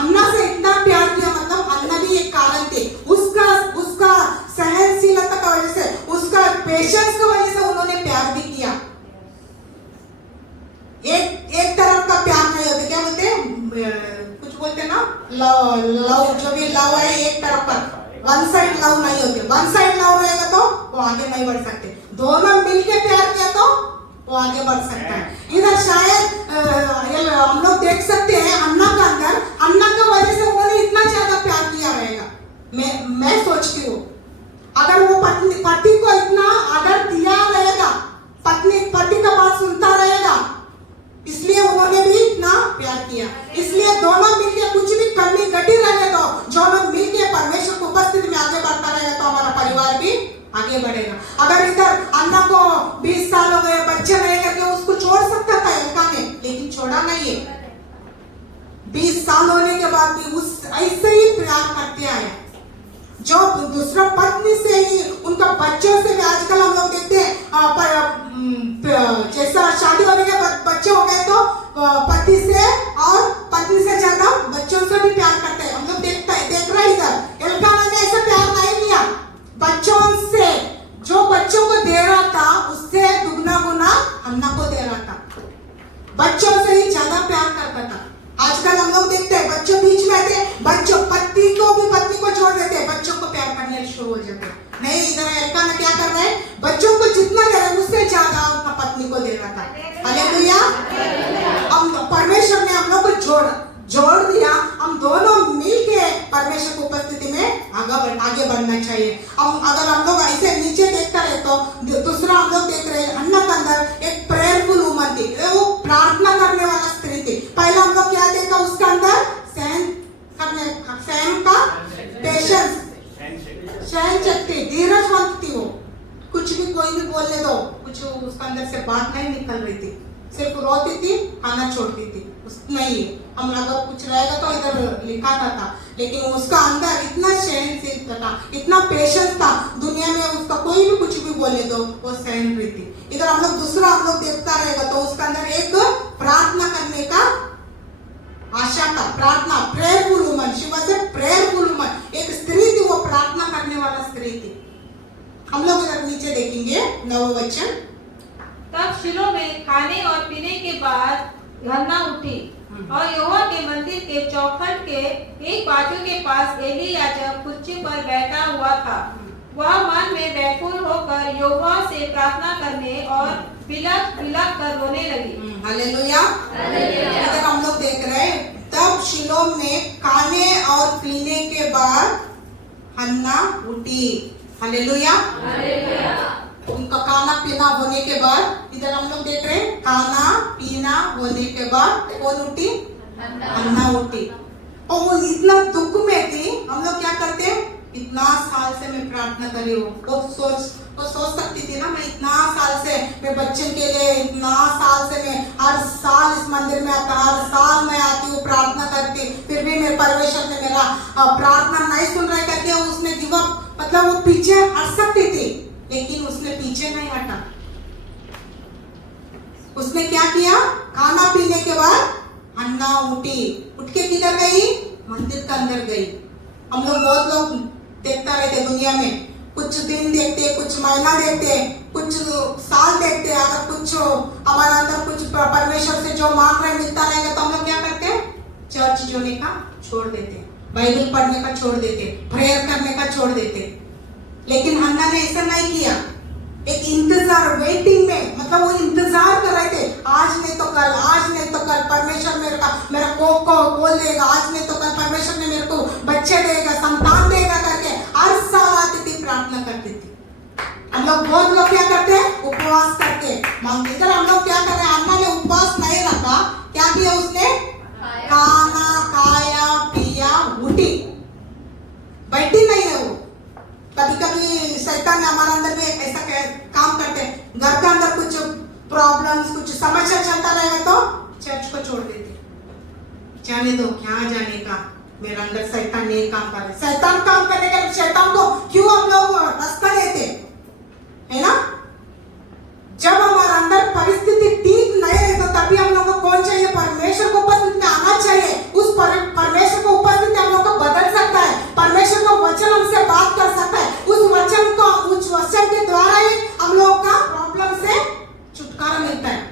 अन्ना से इतना प्यार किया, मतलब अन्ना भी एक कारण थे, उसका सहनशीलता की वजह से, उसका पेशेंस की वजह से उन्होंने प्यार भी किया। एक तरफ का प्यार नहीं होता, क्या बोलते हैं, कुछ बोलते हैं ना, लव जो भी लव है एक तरफ का, वन साइड लव नहीं होते। वन साइड लव रहेगा तो वो आगे नहीं बढ़ सकते, दोनों मिलके प्यार किया तो वो आगे बढ़ सकता है। इधर शायद हम लोग देख सकते हैं अन्ना का अंदर, अन्ना की वजह से उन्होंने इतना ज्यादा प्यार किया रहेगा। मैं सोचती हूँ, अगर वो पति को इतना आदर दिया रहेगा, पति का बात सुनता रहेगा, इसलिए उन्होंने भी इतना प्यार किया। इसलिए दोनों मिलके कुछ भी कमी घटी रहने दो, दोनों मिलके परमेश्वर की उपस्थिति में आगे बढ़ता रहेगा तो हमारा परिवार भी आगे बढ़ेगा। अगर इधर अन्ना को 20 साल हो गए, बच्चे नहीं करके उसको छोड़ सकता था एल्काना ने, लेकिन छोड़ा नहीं है। 20 साल होने के बाद भी उस ऐसे ही प्यार करते आए, जो दूसरा पत्नी से ही, उनका बच्चों से भी। आजकल हम लोग देखते हैं जैसा शादी होने के बाद बच्चे हो गए तो पति से और पत्नी से ज्यादा बच्चों से भी प्यार करते हैं। हम लोग देख रहे इधर एल्काना ने ऐसा प्यार नहीं किया, बच्चों से जो बच्चों को दे रहा था उससे दुगना गुना अन्ना को दे रहा था, बच्चों से ही ज्यादा प्यार करता था। आजकल हम लोग देखते हैं बच्चों बीच में आते, बच्चों पत्नी को छोड़ देते हैं, बच्चों को प्यार करने शुरू हो जाते हैं। नहीं, इधर एल्काना क्या कर रहे हैं, बच्चों को जितना दे रहा है उससे ज्यादा अपना पत्नी को दे रहा था। हालेलुया। हम परमेश्वर ने हम लोग को जोड़ दिया, हम दोनों मिलके परमेश्वर की उपस्थिति में आगे बढ़ना चाहिए। अगर हम लोग ऐसे नीचे देखता रहे तो दूसरा हम लोग देख रहे हैं, अन्ना के अंदर एक प्रेयरफुल वुमन थी, वो प्रार्थना करने वाला स्त्री थी। पहले हम लोग क्या देखा, उसका अंदर सहन का पेशेंस, सहन शक्ति, धीरजवंत थी। वो कुछ भी कोई भी बोलने दो, कुछ उसका अंदर से बात नहीं निकल रही थी, सिर्फ रोती थी, खाना छोड़ती थी, नहीं है। हम अगर कुछ रहेगा तो इधर लिखा था, लेकिन उसका अंदर इतना सहनशील था, इतना पेशेंस था, दुनिया में उसका कोई भी कुछ भी बोले तो वो सहन रही थी। इधर हम लोग दूसरा हम लोग देखता रहेगा तो उसका अंदर एक प्रार्थना करने का आशा था, प्रार्थना, prayerful woman, she was a prayerful woman, एक स्त्री थी, वो प्रार्थना करने वाला स्त्री थी। हम लोग इधर नीचे देखेंगे 9वां वचन। तब शिलो में खाने और पीने के बाद हन्ना उठी और यहोवा के मंदिर के चौखट के एक बाजू के पास एली याजक कुर्सी पर बैठा हुआ था। वह मन में व्याकुल होकर यहोवा से प्रार्थना करने और बिलख बिलख कर रोने लगी। हालेलुया। इधर हम लोग देख रहे हैं, तब शिलो में खाने और पीने के बाद हन्ना उठी। हालेलुया। उनका खाना पीना होने के बाद, इधर हम लोग देख रहे हैं, खाना पीना होने के बाद कौन उठी? हन्ना उठी। और वो इतना दुख में थी। हम लोग क्या करते हैं, इतना साल से मैं प्रार्थना कर रही हूँ, वो सोच सकती थी ना, मैं इतना साल से मैं बच्चन के लिए, इतना साल से मैं हर साल इस मंदिर में आता, हर साल मैं आती हूँ प्रार्थना करती, फिर भी मेरे परमेश्वर ने मेरा प्रार्थना नहीं सुन रहा करके उसने गिव अप, मतलब वो पीछे हट सकती थी, लेकिन उसने पीछे नहीं हटा। उसने क्या किया, खाना पीने के बाद हन्ना उठी, उठ के किधर गई? मंदिर के अंदर गई। हम लोग बहुत लोग देखता रहते दुनिया में, कुछ दिन देखते, कुछ महीना देखते, कुछ साल देखते, अगर कुछ हमारे अंदर कुछ परमेश्वर से जो मांग रहे मिलता रहेगा तो हम लोग क्या करते हैं, चर्च जोने का छोड़ देते, बाइबल पढ़ने का छोड़ देते, प्रेयर करने का छोड़ देते। लेकिन हन्ना ने ऐसा नहीं किया, एक इंतजार, वेटिंग में, मतलब वो इंतजार कर रहे थे, आज नहीं तो कल, आज नहीं तो कल परमेश्वर मेरा कोक को बोल देगा, आज नहीं तो कल परमेश्वर ने मेरे को बच्चे देगा, संतान देगा करके हर साल आती थी, प्रार्थना करती थी। हम लोग बहुत लोग क्या करते हैं, उपवास करके मांगते। इधर हम लोग क्या कर रहे हैं, हन्ना ने उपवास नहीं रखा, क्या किया उसने? खाना खाया पिया उठी, बैठी नहीं है वो। कभी कभी शैतान ने हमारे अंदर भी ऐसा काम करते हैं, घर के अंदर कुछ प्रॉब्लम्स, कुछ समस्या चलता रहेगा तो चर्च को छोड़ देते, जाने दो, क्या जाने का, मेरे अंदर शैतान नहीं काम कर रहे। शैतान काम करने का शैतान को क्यों हम लोग रास्ता देते है ना? जब हमारे अंदर परिस्थिति ठीक नहीं है तो तभी हम लोग को कौन चाहिए? परमेश्वर को उपस्थिति में आना चाहिए। उस परमेश्वर को उपस्थिति हम लोग को बदल सकता है, परमेश्वर का वचन हमसे बात कर सकता है, उस वचन के द्वारा ही हम लोग का प्रॉब्लम से छुटकारा मिलता है,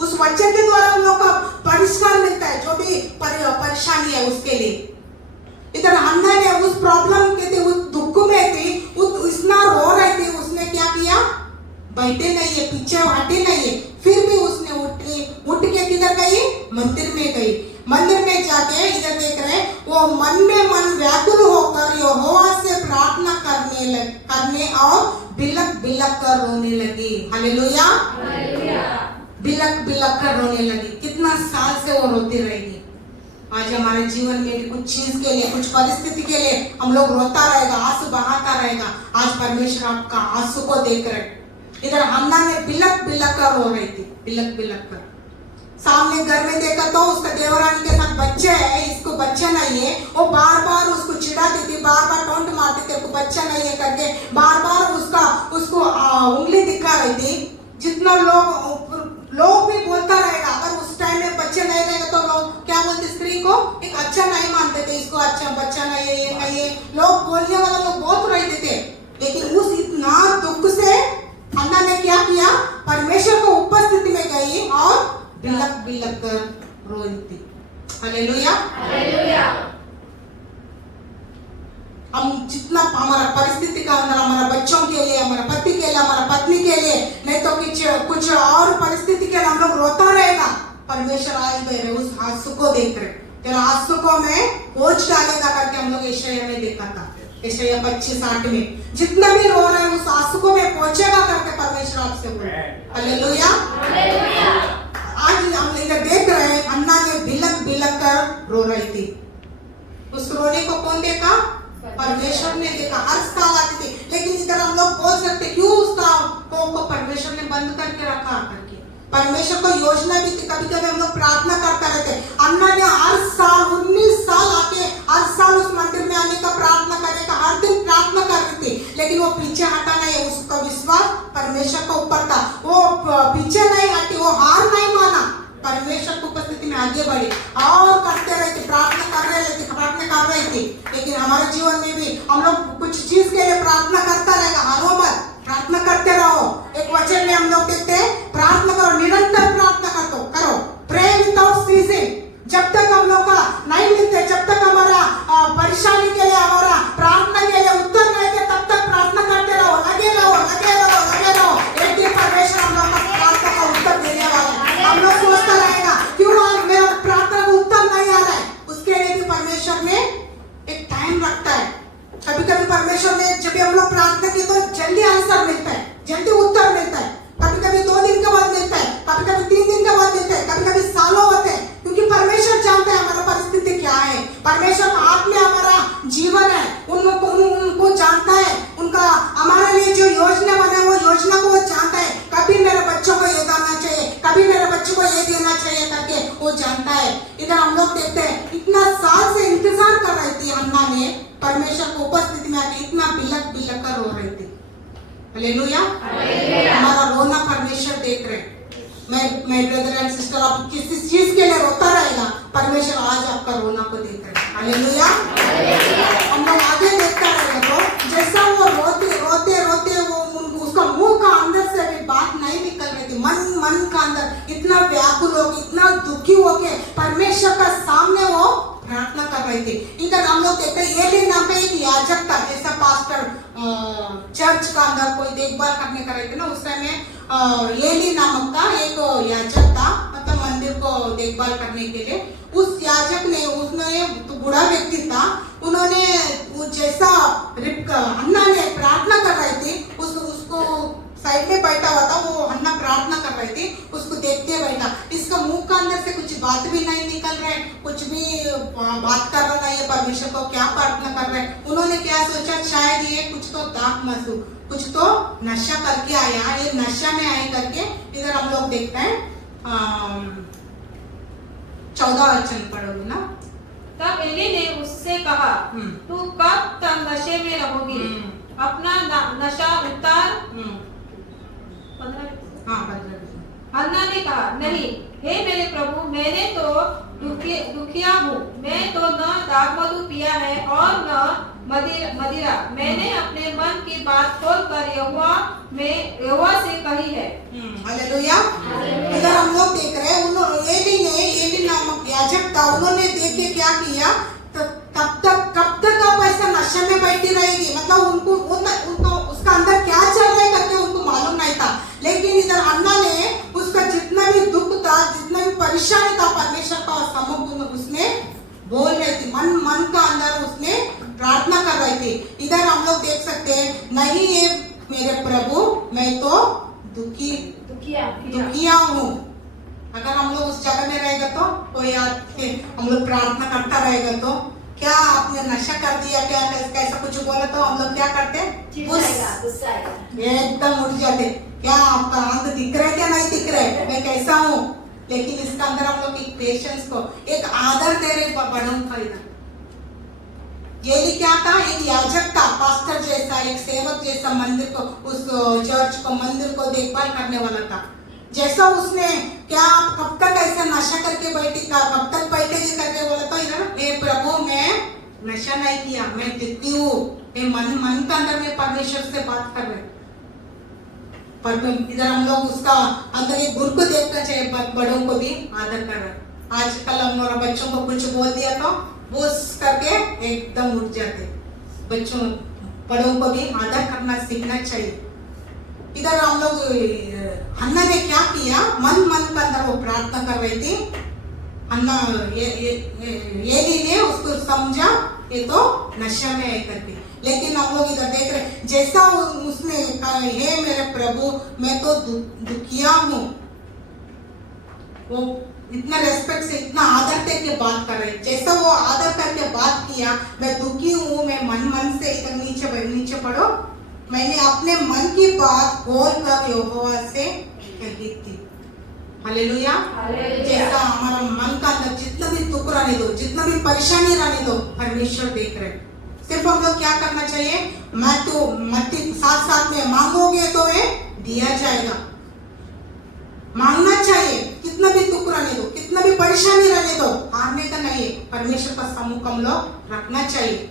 उस वचन के द्वारा हम लोग का परिष्कार मिलता है, जो भी परेशानी है उसके लिए। इधर हन्ना ने उस प्रॉब्लम के थी, उस दुख में थी, इतना रो रही थी, उसने क्या किया? बैठे नहीं है, पीछे हटे नहीं है, फिर भी उसने उठ के किधर गई? मंदिर में गई। मंदिर में जाके इधर देख रहे, वो मन में मन व्याकुल होकर यहोवा से प्रार्थना करने और बिलख बिलख कर रोने लगी। हालेलुया। बिलख बिलख कर रोने लगी। कितना साल से वो रोती रहेगी। आज हमारे जीवन में भी कुछ चीज के लिए, कुछ परिस्थिति के लिए हम लोग रोता रहेगा, आंसू बहाता रहेगा। आज परमेश्वर आपका आंसू को देख रहे। इधर हन्ना ने बिलख बिलख कर रो रही थी, बिलख बिलख कर। सामने घर में देखा तो उसका देवरानी के साथ बच्चे है, इसको बच्चा नहीं है, वो बार बार उसको चिढ़ाती थी, बार बार टोंट मारती थी, बच्चा नहीं है करके, बार बार उसको उंगली दिखा रही थी। जितना लोग भी बोलता रहेगा, अगर उस टाइम में बच्चे नहीं रहेगा तो लोग क्या बोलते, स्त्री को एक अच्छा नहीं मानते थे, इसको अच्छा बच्चा नहीं है, ये नहीं है, लोग बोलने वाला लोग बहुत रहते थे। लेकिन उस इतना दुख से हन्ना ने क्या किया? परमेश्वर को उपस्थिति में गई और बिलख बिलख कर रोई थी। हालेलुया। हम जितना हमारा परिस्थिति का अंदर, हमारा बच्चों के लिए, हमारा पति के लिए, हमारा पत्नी के लिए, नहीं तो कुछ और परिस्थिति के लिए हम लोग रोता रहेगा, परमेश्वर आज दे रहे उस आंसू को देख रहे, तेरा आंसू को मैं पोंछ डालेगा करके हम लोग यशायाह में देखा था। यशायाह 25:8 में जितना भी रो रहे हैं उस आंसू को मैं पोंछेगा करके परमेश्वर आपसे बोले। हालेलुया। आज हम इधर देख रहे हैं, हन्ना ने बिलख बिलख कर रो रही थी। उस रोने को कौन देखा? परमेश्वर ने देखा। हर साल आती थी, लेकिन इधर हम लोग बोल सकते क्यों उसका को परमेश्वर ने बंद करके रखा करके। परमेश्वर को योजना भी थी। कभी कभी हम लोग प्रार्थना करते रहते। अन्ना ने हर साल 19 साल आके हर साल उस मंदिर में आने का प्रार्थना करने का हर दिन प्रार्थना कर रही थी, लेकिन वो पीछे हटा नहीं। उसका विश्वास परमेश्वर के ऊपर था। वो पीछे नहीं हटी, वो हार नहीं माना, परमेश्वर की उपस्थिति में आगे बढ़ी और करते रहे थे, प्रार्थना कर रही थी। लेकिन हमारे जीवन में भी हम लोग कुछ चीज के लिए प्रार्थना करता रहेगा, हारो मत, प्रार्थना करते रहो। एक वचन में हम लोग देखते हैं, प्रार्थना करो, निरंतर प्रार्थना करो, प्रे विदाउट सीजिंग। जब तक हम लोग का नहीं मिलते, जब तक हमारा परेशानी के लिए, हमारा प्रार्थना के लिए उत्तर नहीं दे, तब तक प्रार्थना करते रहो, लगे रहो। एक दिन परमेश्वर हम लोग का प्रार्थना का उत्तर देने वाला है। हम लोग सोचता रहेगा क्यों आज मेरा प्रार्थना का उत्तर नहीं आ रहा है। उसके लिए भी परमेश्वर ने एक टाइम रखता है। कभी कभी परमेश्वर ने जब हम लोग प्रार्थना की तो जल्दी आंसर मिलता है, जल्दी उत्तर मिलता है। कभी कभी 2 दिन के बाद मिलता है, कभी कभी 3 दिन के बाद मिलता है, कभी कभी सालों होते हैं, क्योंकि परमेश्वर जानते हैं हमारा परिस्थिति क्या है। परमेश्वर का हाथ में हमारा जीवन है, उनको जानता है। उनका हमारे लिए जो योजना बना है वो योजना को वो जानता है। कभी मेरे बच्चों को ये देना चाहिए, कभी मेरे बच्चों को ये देना चाहिए करके वो जानता है। इधर हम लोग देखते हैं, इतना साल से इंतजार कर रही थी हन्ना ने, परमेश्वर को उपस्थिति में आके इतना बिलक कर रो रही थी। हालेलुया। हमारा रोना परमेश्वर देख रहे हैं। मैं ब्रदर एंड सिस्टर, आप किसी चीज के लिए रोता रहेगा, परमेश्वर आज आपका रोना को देख रहे हैं। हालेलुया। हम लोग आगे देखता रहेगा तो जैसा वो रोते वो उसका मुंह का अंदर से भी बात नहीं निकल रही थी। मन का अंदर इतना व्याकुल होके, इतना दुखी होके परमेश्वर का सामने वो प्रार्थना कर रही थी। इधर हम लोग देखते हैं, ये नाम पे एक याजक था, जैसा पास्टर चर्च का अंदर कोई देखभाल करने कर रहे थे ना, उस टाइम में येली नामक का एक याजक था, मतलब मंदिर को देखभाल करने के लिए। उस याजक ने, उसने तो बूढ़ा व्यक्ति था, उन्होंने वो जैसा हन्ना ने प्रार्थना कर रही थी, उसको साइड में बैठा हुआ था, वो हन्ना प्रार्थना कर रही थी, उसको देखते बैठा। इसका मुंह का अंदर से कुछ बात भी नहीं निकल रहा है, कुछ भी बात कर रहा नहीं है, परमेश्वर को क्या प्रार्थना कर रहे हैं। उन्होंने क्या सोचा, शायद ये कुछ तो दाग मसू, कुछ तो नशा करके आया, ये नशा में आए करके। इधर हम लोग देखते हैं 14 वचन पढ़ोगे ना। तब एली ने उससे कहा, तू कब तक नशे में रहोगी? अपना नशा उतार। 15। हन्ना ने कहा, नहीं हे मेरे प्रभु, मैंने तो दुखिया हूँ। मैं तो न दाखमधु पिया है और न मदिरा। मैंने अपने मन की बात खोलकर यहोवा से कही है। हालेलुया। इधर हम लोग देख रहे हैं, एली नामक याजक था, उन्होंने देख के क्या किया, कब तक आप ऐसा नशे में बैठी रहेगी, मतलब उनको उसका अंदर क्या चल रहा है करके उनको मालूम नहीं था। लेकिन इधर हन्ना ने उसका जितना भी दुख था, जितना भी परेशानी था, परमेश्वर का सम्मुख उसने बोल रही थी, मन का अंदर उसने प्रार्थना कर रही थी। इधर हम लोग देख सकते हैं, नहीं ये मेरे प्रभु, मैं तो दुखिया हूँ। अगर हम लोग उस जगह में रहेगा तो कोई हम लोग प्रार्थना करता रहेगा तो क्या आपने नशा कर दिया, क्या कैसा कुछ बोला तो हम लोग क्या करते, एकदम उठ जाते। क्या आपका आंख दिख रहा है, क्या नहीं दिख रहा है, मैं कैसा हूँ। लेकिन इसका अंदर हम लोग एक पेशेंस को, एक आदर दे रहे बड़ों का। ये भी क्या था, एक याजक था, पास्टर जैसा, एक सेवक जैसा, मंदिर को, उस चर्च को, मंदिर को देखभाल करने वाला था। जैसा उसने, क्या आप कब तक ऐसा नशा करके बैठी, कब तक बैठेगी करके बोला तो इधर, हे प्रभु मैं नशा नहीं किया, मैं दुखी हूँ। मन के अंदर में परमेश्वर से बात कर रहे। पर इधर हम लोग उसका अंदर एक गुरु को देखना चाहिए, बड़ों को भी आदर कर रहे। आजकल हम लोग बच्चों को कुछ बोल दिया तो बोस करके एकदम उठ जाते। बच्चों, बड़ों को भी आदर करना सीखना चाहिए। इधर हम लोग हन्ना ने क्या किया, मन के अंदर वो प्रार्थना कर रही थी। हन्ना एली ने उसको समझा ये तो नशा में है करके। लेकिन हम लोग इधर देख रहे, जैसा उसने कहा, हे मेरे प्रभु मैं तो दुखिया हूँ, वो इतना रेस्पेक्ट से, इतना आदर करके बात कर रहे। जैसा वो आदर करके बात किया, मैं दुखी हूँ, मैं मन से इधर नीचे पढ़ो, मैंने अपने मन की बात खोल कर यहोवा से कही थी। हालेलुया। हालेलुया। जैसा हमारा मन का अंदर जितना भी दुख रहने दो, जितना भी परेशानी रहने दो, परमेश्वर देख रहे। सिर्फ हम लोग क्या करना चाहिए, मैं तो मत साथ साथ में मांगोगे तो ये दिया जाएगा। मांगना चाहिए, कितना भी दुख रहने दो, कितना भी परेशानी रहने दो, हारने का नहीं है। परमेश्वर का सम्मुख हम लोग रखना चाहिए।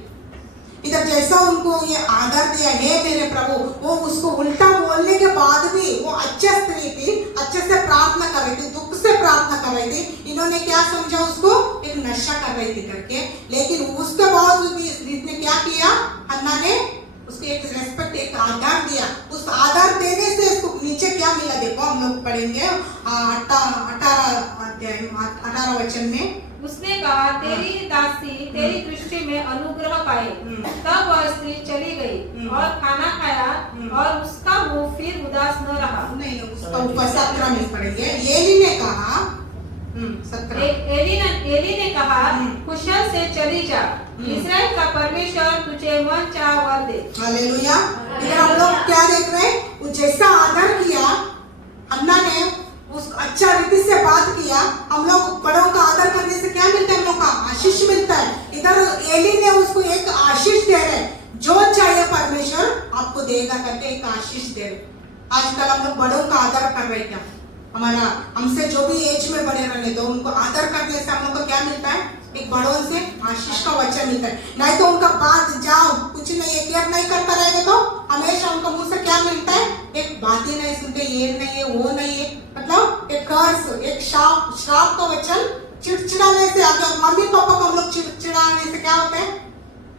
इधर जैसा उनको ये आदर दिया, हे मेरे प्रभु, वो उसको उल्टा बोलने के बाद भी वो अच्छे स्त्री थी, अच्छे से प्रार्थना कर रही थी, दुख से प्रार्थना कर रही थी। इन्होंने क्या समझा उसको, एक नशा कर रही थी करके। लेकिन उसके बावजूद भी इसने क्या किया, हन्ना ने उसको एक रेस्पेक्ट, एक आदर दिया। उस आदर देने से इसको नीचे क्या मिला देखो, हम लोग पढ़ेंगे 18 वचन में। उसने कहा, तेरी दासी तेरी दृष्टि में अनुग्रह पाए। तब वह स्त्री चली गई और खाना खाया, और उसका मुंह फिर उदास न रहा। नहीं, उसका ऊपर 17 में पढ़ेंगे। एली ने कहा, 17 एली ने कहा, कुशल से चली जा, इस्राएल का परमेश्वर तुझे मन चाह वर दे। हालेलुया। इधर हम लोग क्या देख रहे हैं, वो जैसा आदर किया हन्ना ने, उस अच्छा रीति से बात किया। हम लोग बड़ों का आदर करने से क्या मिलता है, हम लोग का आशीष मिलता है। इधर एली ने उसको एक आशीष दे रहे, जो चाहिए परमेश्वर आपको देगा करके एक आशीष दे रहे। आजकल हम लोग बड़ों का आदर कर रहे, क्या हमारा हमसे जो भी एज में बड़े रहने दो, उनको आदर करने से हम लोग को क्या मिलता है, एक बड़ों से आशीष का वचन मिलता है। नहीं तो उनका बात जाओ कुछ नहीं, केयर नहीं करता रहेगा तो हमेशा उनका मुंह से क्या मिलता है, एक बात ही नहीं सुनते, ये नहीं है वो नहीं है, मतलब एक कर्स, एक श्राप का वचन चिड़चिड़ाने से। अगर मम्मी पापा को हम लोग चिड़चिड़ाने से क्या होता है,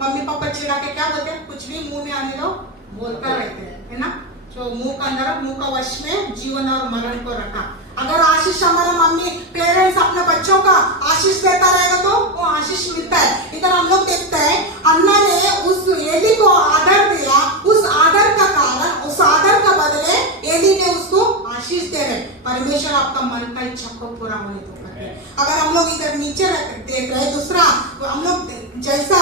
मम्मी पापा चिड़ा के क्या बोलते हैं, कुछ भी मुंह में आने दो बोलता रहते हैं, है ना। जो मुंह का अंदर, मुंह का वश में जीवन और मरण को रखा। अगर आशीष हमारा मम्मी पेरेंट्स अपने बच्चों का आशीष देता रहेगा तो वो आशीष मिलता है। इधर हम लोग देखते हैं अन्ना ने उस एली को आदर दिया, उस आदर का कारण, उस आदर का बदले एली ने उसको आशीष दे रहे। परमेश्वर आपका मन का इच्छा को पूरा होने दो करके। अगर हम लोग इधर नीचे देख रहे हैं, दूसरा हम लोग जैसा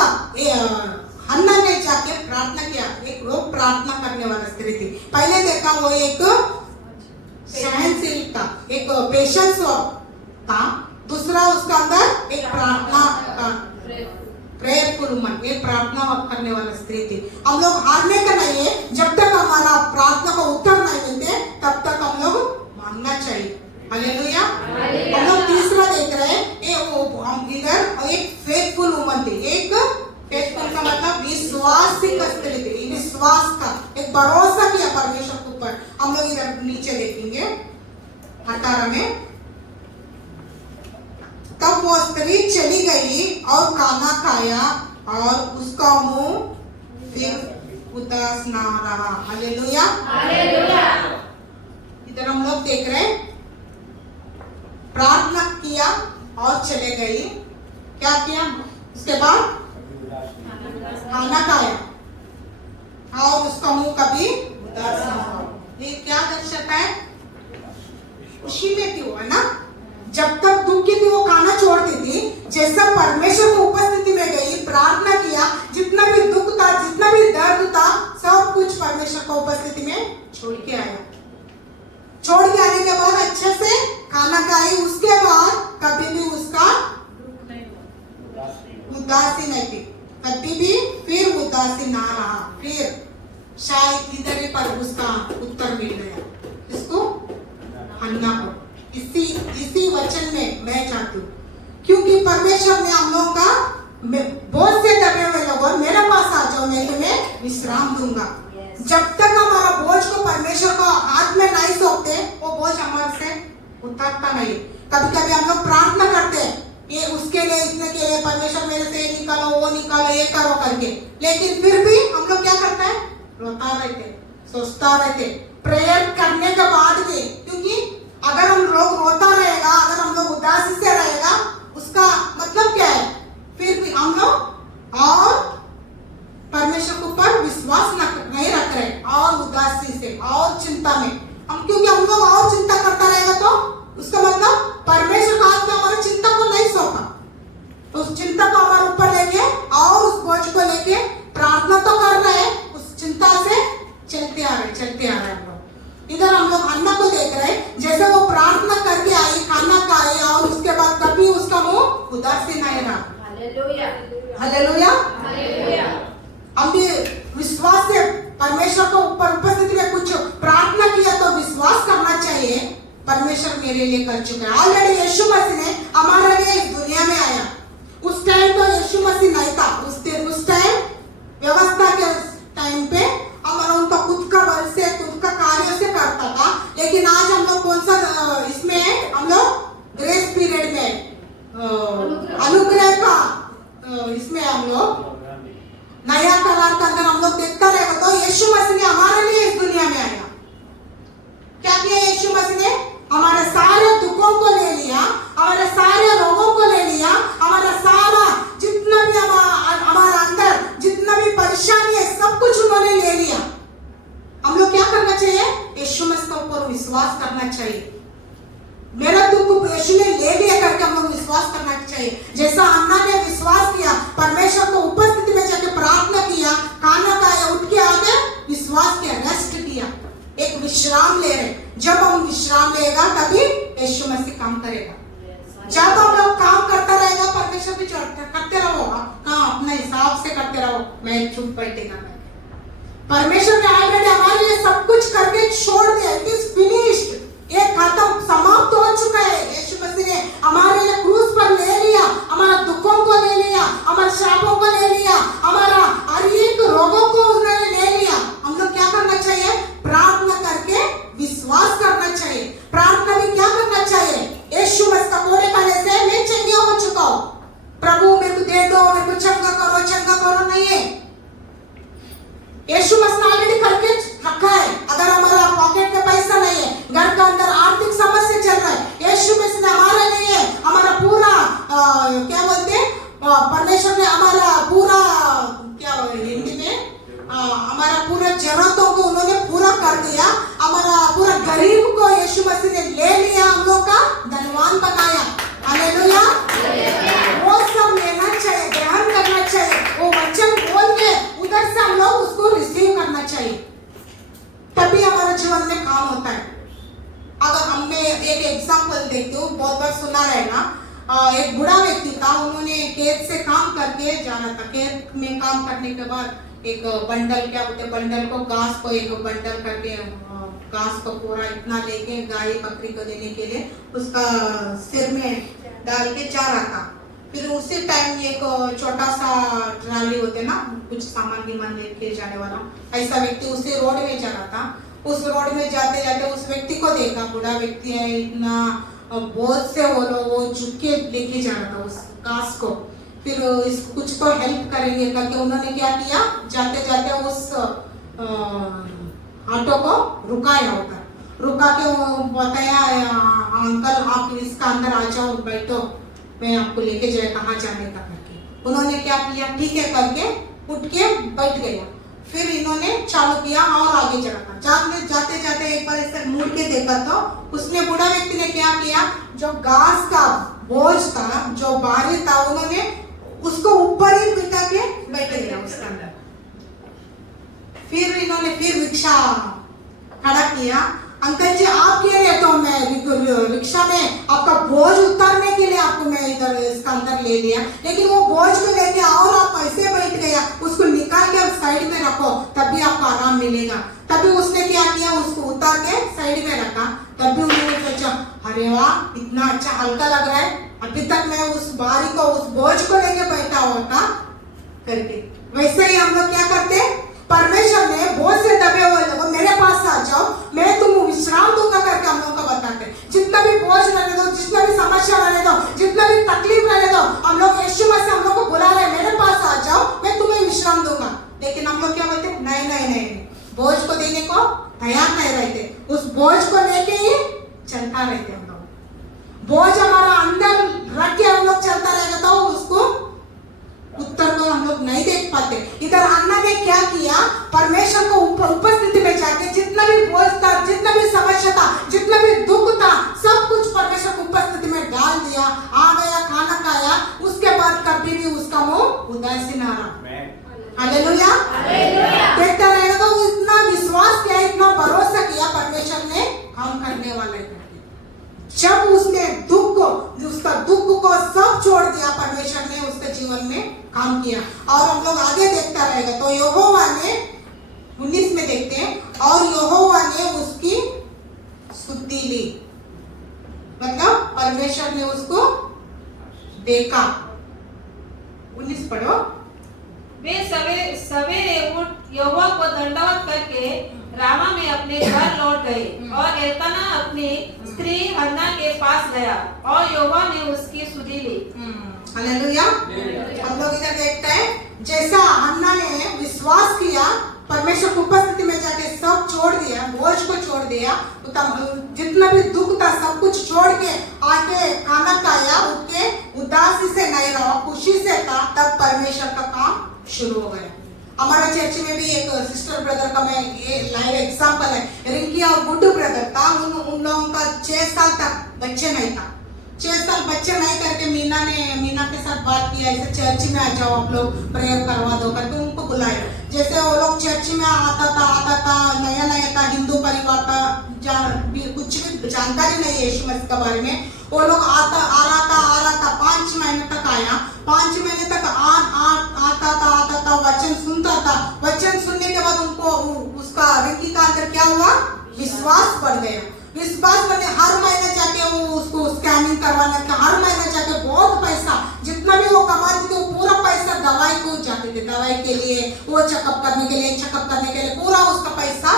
हन्ना ने जाके प्रार्थना किया, एक रोग प्रार्थना करने वाला स्त्री थी। पहले देखा वो एक सहनशील था, एक पेशेंस था। दूसरा उसका अंदर एक प्रार्थना का प्रेयरफुल वुमन, एक प्रार्थना करने वाला स्त्री थी। हम लोग हारने का नहीं है, जब तक हमारा प्रार्थना का उत्तर नहीं मिलते तब तक हम लोग मांगना चाहिए। हालेलुया। हम लोग तीसरा देख रहे हैं, हम इधर एक फेथफुल वुमन थी। एक फेथफुल का मतलब विश्वासी का स्त्री थी, विश्वास का एक भरोसा किया परमेश्वर के ऊपर। हम लोग इधर नीचे देखेंगे 18 में। तब वो स्त्री चली गई और खाना खाया, और उसका मुंह फिर उदास ना रहा। हालेलुया। इधर हम लोग देख रहे हैं, प्रार्थना किया और चले गई। क्या किया उसके बाद, खाना खाया और उसका मुंह कभी उदास ना हुआ। ये क्या दर्शाता है, खुशी में थी वो, है ना। जब तक दुखी थी वो खाना छोड़ती थी, जैसा परमेश्वर की उपस्थिति में गई, प्रार्थना किया, जितना भी दुख था, जितना भी दर्द था, सब कुछ परमेश्वर की उपस्थिति में छोड़ के आया। छोड़ के आने के बाद अच्छे से खाना खाई, उसके बाद कभी भी उसका उदासी नहीं थी, कभी भी फिर उदासी ना रहा। फिर शायद इधर ही पर उसका उत्तर मिल गया, इसको हन्ना को। इसी वचन में मैं चाहती हूँ, क्योंकि परमेश्वर ने हम लोग का बहुत से दबे हुए लोगों, मेरे पास आ जाओ, मैं तुम्हें विश्राम दूंगा। जब तक हमारा बोझ को परमेश्वर को हाथ में नहीं सौंपते, वो बोझ हमारे से उतरता नहीं। कभी कभी हम लोग प्रार्थना करते हैं, ये उसके लिए, इतने के लिए, परमेश्वर मेरे से ये निकालो, वो निकालो, ये करो करके, लेकिन फिर भी हम लोग क्या करते हैं, रोता रहते, सोचता रहते, प्रेयर करने के बाद भी। क्योंकि अगर हम लोग रोता रहेगा, अगर हम लोग उदासी से रहेगा, उसका मतलब क्या है, फिर भी हम लोग और परमेश्वर के ऊपर विश्वास नहीं रख रहे, और उदासी से और चिंता में हम, क्योंकि हम लोग और चिंता करता रहेगा तो उसका मतलब परमेश्वर का हाथ में हमारी चिंता को नहीं सौंपा। तो उस चिंता को हमारे ऊपर लेके और उस बोझ को लेके प्रार्थना तो कर रहे हैं, उस चिंता से चलते आ रहे हम लोग। इधर हम लोग हन्ना को देख रहे हैं, जैसे वो प्रार्थना करके आई मेरे लिए कर चुका है। ऑलरेडी यीशु मसीह ने हमारे लिए इस दुनिया में आया। उस टाइम तो यीशु मसीह नहीं था। उस टाइम व्यवस्था के टाइम पे हमारा उनका खुद का बल से खुद का कार्य से करता था। लेकिन आज हम लोग कौन सा इसमें है, हम लोग ग्रेस पीरियड में अनुग्रह का इसमें हम लोग नया करार के अंदर हम लोग देखता रहेगा। तो यीशु मसीह ने हमारे लिए इस दुनिया में आया। क्या किया यीशु मसीह ने? हमारे सारे दुखों को ले लिया, हमारे सारे रोगों को ले लिया, हमारा सारा जितना भी हमारा अंदर जितना भी परेशानी है सब कुछ उन्होंने ले लिया। हम लोग क्या करना चाहिए? यीशु मसीह के ऊपर विश्वास करना चाहिए। मेरा दुख यीशु ने ले लिया करके हम लोग विश्वास करना चाहिए। जैसा अन्ना ने विश्वास किया, परमेश्वर को उपस्थिति में जाके प्रार्थना किया, खाना खाया, उठ के आके विश्वास किया, रेस्ट किया, एक विश्राम ले रहे। जब हम विश्राम लेगा तभी यीशु मसीह काम करेगा। जब हम लोग काम करता रहेगा परमेश्वर भी करते रहो, काम अपने हिसाब से करते रहो, मैं चुप बैठेगा। परमेश्वर ने ऑलरेडी हमारे लिए सब कुछ करके छोड़ दिया। इट इज फिनिश्ड, ये खत्म, समाप्त हो चुका है। यीशु मसीह ने हमारे लिए क्रूस पर ले लिया, हमारा दुखों को ले लिया, हमारे शापों को ले लिया, हमारा हर एक रोगों को उन्होंने ले लिया। हम लोग क्या करना चाहिए? प्रार्थना करके विश्वास करना चाहिए। प्रार्थना भी क्या करना चाहिए? यीशु मसीह का कोड़े खाने से मैं चंगा हो चुका हूँ, प्रभु मेरे को दे दो, मेरे को चंगा करो नहीं है। यीशु मसीह ऑलरेडी करके रखा है। अगर हमारा पॉकेट में पैसा नहीं है, घर का अंदर आर्थिक समस्या चल रहा है, यीशु मसीह ने हमारे लिए हमारा पूरा क्या बोलते हैं, परमेश्वर ने हमारा पूरा क्या हिंदी में हमारा पूरा जरूरतों को उन्होंने पूरा कर दिया। हमारा पूरा गरीब को यीशु मसीह ने ले लिया, हम लोग का धनवान बनाया। हालेलुया। वो सब लेना चाहिए, ग्रहण करना चाहिए, वो वचन बोल के उधर से हम लोग उसको रिसीव करना चाहिए, तभी हमारे जीवन में काम होता है। अगर हमें एक एग्जांपल देखते हो, बहुत बार सुना रहेगा, एक बूढ़ा व्यक्ति था, उन्होंने खेत से काम करके जाना था। खेत में काम करने के बाद एक बंडल, क्या बोलते हैं, बंडल को घास को एक बंडल करके घास को पूरा इतना लेके गाय बकरी को देने के लिए उसका सिर में डाल के जा रहा था। फिर उसी टाइम एक छोटा सा ट्राली होते ना, कुछ सामान गिमान लेके जाने वाला, ऐसा व्यक्ति उसी रोड में जा रहा था। उस रोड में जाते जाते उस व्यक्ति को देखा, बूढ़ा व्यक्ति है, इतना बोझ से वो लोग वो झुक के लेके जा रहा था उस घास को। फिर इसको कुछ तो हेल्प करेंगे करके उन्होंने क्या किया, जाते जाते उस ऑटो को रुकाया होता, रुका के बताया, अंकल आप इसका अंदर आ जाओ, बैठो, मैं आपको लेके जाए कहाँ जाने का करके। उन्होंने क्या किया, ठीक है करके उठ के बैठ गया। फिर इन्होंने चालू किया और आगे चला। जाते जाते एक बार ऐसे मुड़ के देखा तो उसने, बूढ़ा व्यक्ति ने क्या किया, जो घास का बोझ था, जो भारी था, उन्होंने उसको ऊपर ही बिठा के बैठ गया उसके अंदर। फिर इन्होंने फिर रिक्शा खड़ा किया। अंकल जी आप कह रहे, तो मैं रिक्शा में आपका बोझ उतारने के लिए आपको मैं इधर इसका अंदर ले लिया, लेकिन वो बोझ में लेके और आप ऐसे बैठ गया, उसको निकाल के साइड में रखो, तभी आपको आराम मिलेगा। तभी उसने क्या किया, उसको उतार के साइड में रखा। तभी उन्होंने सोचा, अरे वाह इतना अच्छा हल्का लग रहा है, अभी तक मैं उस भारी को, उस बोझ को लेके बैठा होता करके। वैसे ही हम लोग क्या करते, परमेश्वर ने बोझ से दबे हुए लोगों मेरे पास आ जाओ, मैं तुम विश्राम दूंगा करके हम लोग को बताते। जितना भी बोझ रहने दो, जितना भी समस्या रहने दो, जितना भी तकलीफ रहने दो, हम लोग यीशु मसीह हम लोग को बुला रहे, मेरे पास आ जाओ, मैं तुम्हें विश्राम दूंगा। लेकिन हम लोग क्या बोलते, नहीं नहीं नहीं, बोझ को देने को तैयार नहीं रहते, उस बोझ को लेके ही चलता रहते हम लोग। बोझ हमारा अंदर रख के हम लोग चलता रहेगा तो उसको उत्तर को हम लोग नहीं देख पाते। इधर अन्ना ने क्या किया, परमेश्वर को उपस्थिति में जाके जितना भी बोझ था, जितना भी समस्या था, जितना भी दुख था, सब कुछ परमेश्वर को उपस्थिति में डाल दिया, आ गया, खाना खाया। उसके बाद कभी भी उसका मुंह उदास ना रहा। हालेलुया। देखता रहेगा तो इतना विश्वास किया, इतना भरोसा किया, परमेश्वर ने काम करने वाला है। जब उसने दुख को, उसका दुख को सब छोड़ दिया, परमेश्वर ने उसके जीवन में काम किया। और हम लोग आगे देखता रहेगा तो यहोवा ने 19 में देखते हैं, और यहोवा ने उसकी सुधि ली। परमेश्वर ने उसको देखा। 19 पढ़ो। वे सवेरे उठ यहोवा को दंडवत करके रामा में अपने घर लौट गए और एल्काना अपनी स्त्री हन्ना के पास गया और यहोवा ने उसकी सुधि ली। हालेलुया। हम लोग इधर देखते हैं जैसा हन्ना ने विश्वास किया, परमेश्वर की उपस्थिति में जाके सब छोड़ दिया, बोझ को छोड़ दिया, जितना भी दुख था सब कुछ छोड़ के आके खाना खाया, उठ के उदासी से नहीं रहा, खुशी से था, तब परमेश्वर का काम शुरू हो गया। हमारा चर्च में भी एक सिस्टर ब्रदर का मैं ये लाइव एग्जांपल है, रिंकी और गुड्डू ब्रदर था। उन लोगों का 6 साल तक बच्चे नहीं था। 6 साल बच्चे नहीं करके मीना के साथ बात किया, ऐसे चर्च में आ जाओ आप लोग प्रेयर करवा दो करके उनको बुलाया। जैसे वो लोग चर्च में आता था, नया था, हिंदू परिवार था, कुछ भी जानकारी नहीं है यीशु मसीह के बारे में। वो लोग आ रहा था 5 महीने तक आया, 5 महीने तक आता था, वचन सुनता था। वचन सुनने के बाद उनको उसका रिंकी का अंदर क्या हुआ, विश्वास बढ़ गया। विश्वास करने हर महीने जाके वो उसको स्कैनिंग करवाने का, हर महीने जाके बहुत पैसा जितना भी वो कमाते थे वो पूरा पैसा दवाई को जाते थे, दवाई के लिए, वो चेकअप करने के लिए पूरा उसका पैसा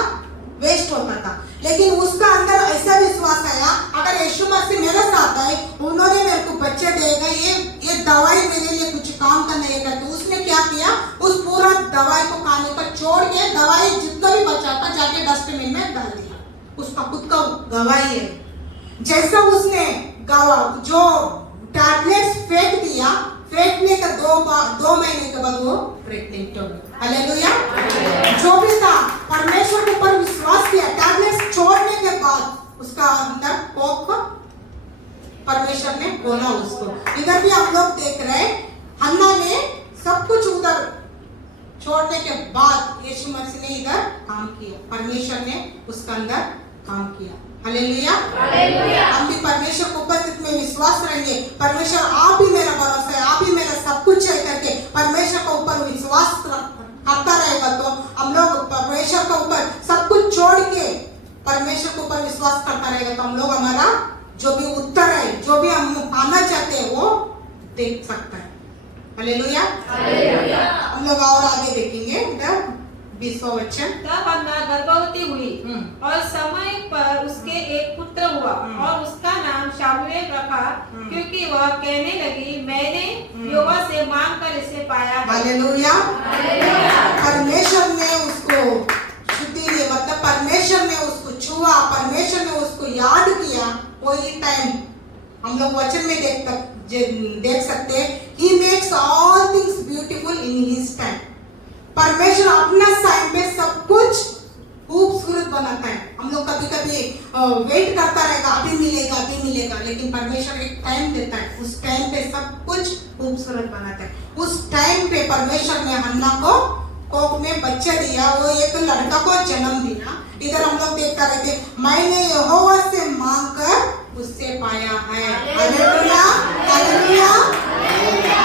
वेस्ट होता था। लेकिन उसका अंदर ऐसा विश्वास आया, अगर यीशु मसीह मेरे साथ है, उन्होंने मेरे को बच्चे देगा, ये दवाई मेरे लिए कुछ काम का नहीं करती। उसने क्या किया, उस पूरा दवाई को खाने का छोड़ के दवाई जितना भी बचा था जाके डस्टबिन में डाल दिया। उसका खुद का गवाही है। जैसा उसने जो टैबलेट्स फेंक दिया, फेंकने का 2 महीने के बाद वो प्रेग्नेंट हो गई। हालेलुया। जो भी था परमेश्वर के ऊपर विश्वास किया, टैबलेट्स छोड़ने के बाद उसका अंदर कोप परमेश्वर ने बोला उसको। इधर भी आप लोग देख रहे हैं, हन्ना ने सब कुछ उधर छोड़ने के बाद यीशु मसीह ने इधर काम किया, परमेश्वर ने उसका अंदर काम किया। हालेलुया। हम भी परमेश्वर को उपस्थित में विश्वास रहेंगे, परमेश्वर आप ही मेरा भरोसा है, आप ही मेरा सब कुछ है करके परमेश्वर के ऊपर विश्वास करता रहेगा तो हम लोग परमेश्वर के ऊपर सब कुछ छोड़ के परमेश्वर के ऊपर विश्वास करता रहेगा तो हम लोग हमारा जो भी उत्तर है, जो भी हम पाना चाहते हैं वो देख सकता है। हालेलुया। हम लोग और आगे देखेंगे इधर 20वां वचन। तब हन्ना गर्भवती हुई और समय पर उसके एक पुत्र हुआ और उसका नाम शामुएल रखा, क्योंकि वह कहने लगी, मैंने यहोवा से मांग कर इसे पाया है। हालेलुया। परमेश्वर ने उसको शुद्धि दी, मतलब परमेश्वर ने उसको छुआ, परमेश्वर ने उसको याद किया। कोई टाइम हम लोग वचन में देख सकते हैं, He makes all things beautiful in His time। परमेश्वर अपना टाइम पे सब कुछ खूबसूरत बनाता है। हम लोग कभी कभी वेट करता रहेगा, अभी मिलेगा, लेकिन परमेश्वर एक टाइम देता है, उस टाइम पे सब कुछ खूबसूरत बनाता है। उस टाइम पे परमेश्वर ने हन्ना को कोख में बच्चा दिया, वो एक लड़का को जन्म दिया। इधर हम लोग देखता रहते, मैंने यहोवा से मांग कर उससे पाया है। हालेलुया। हालेलुया।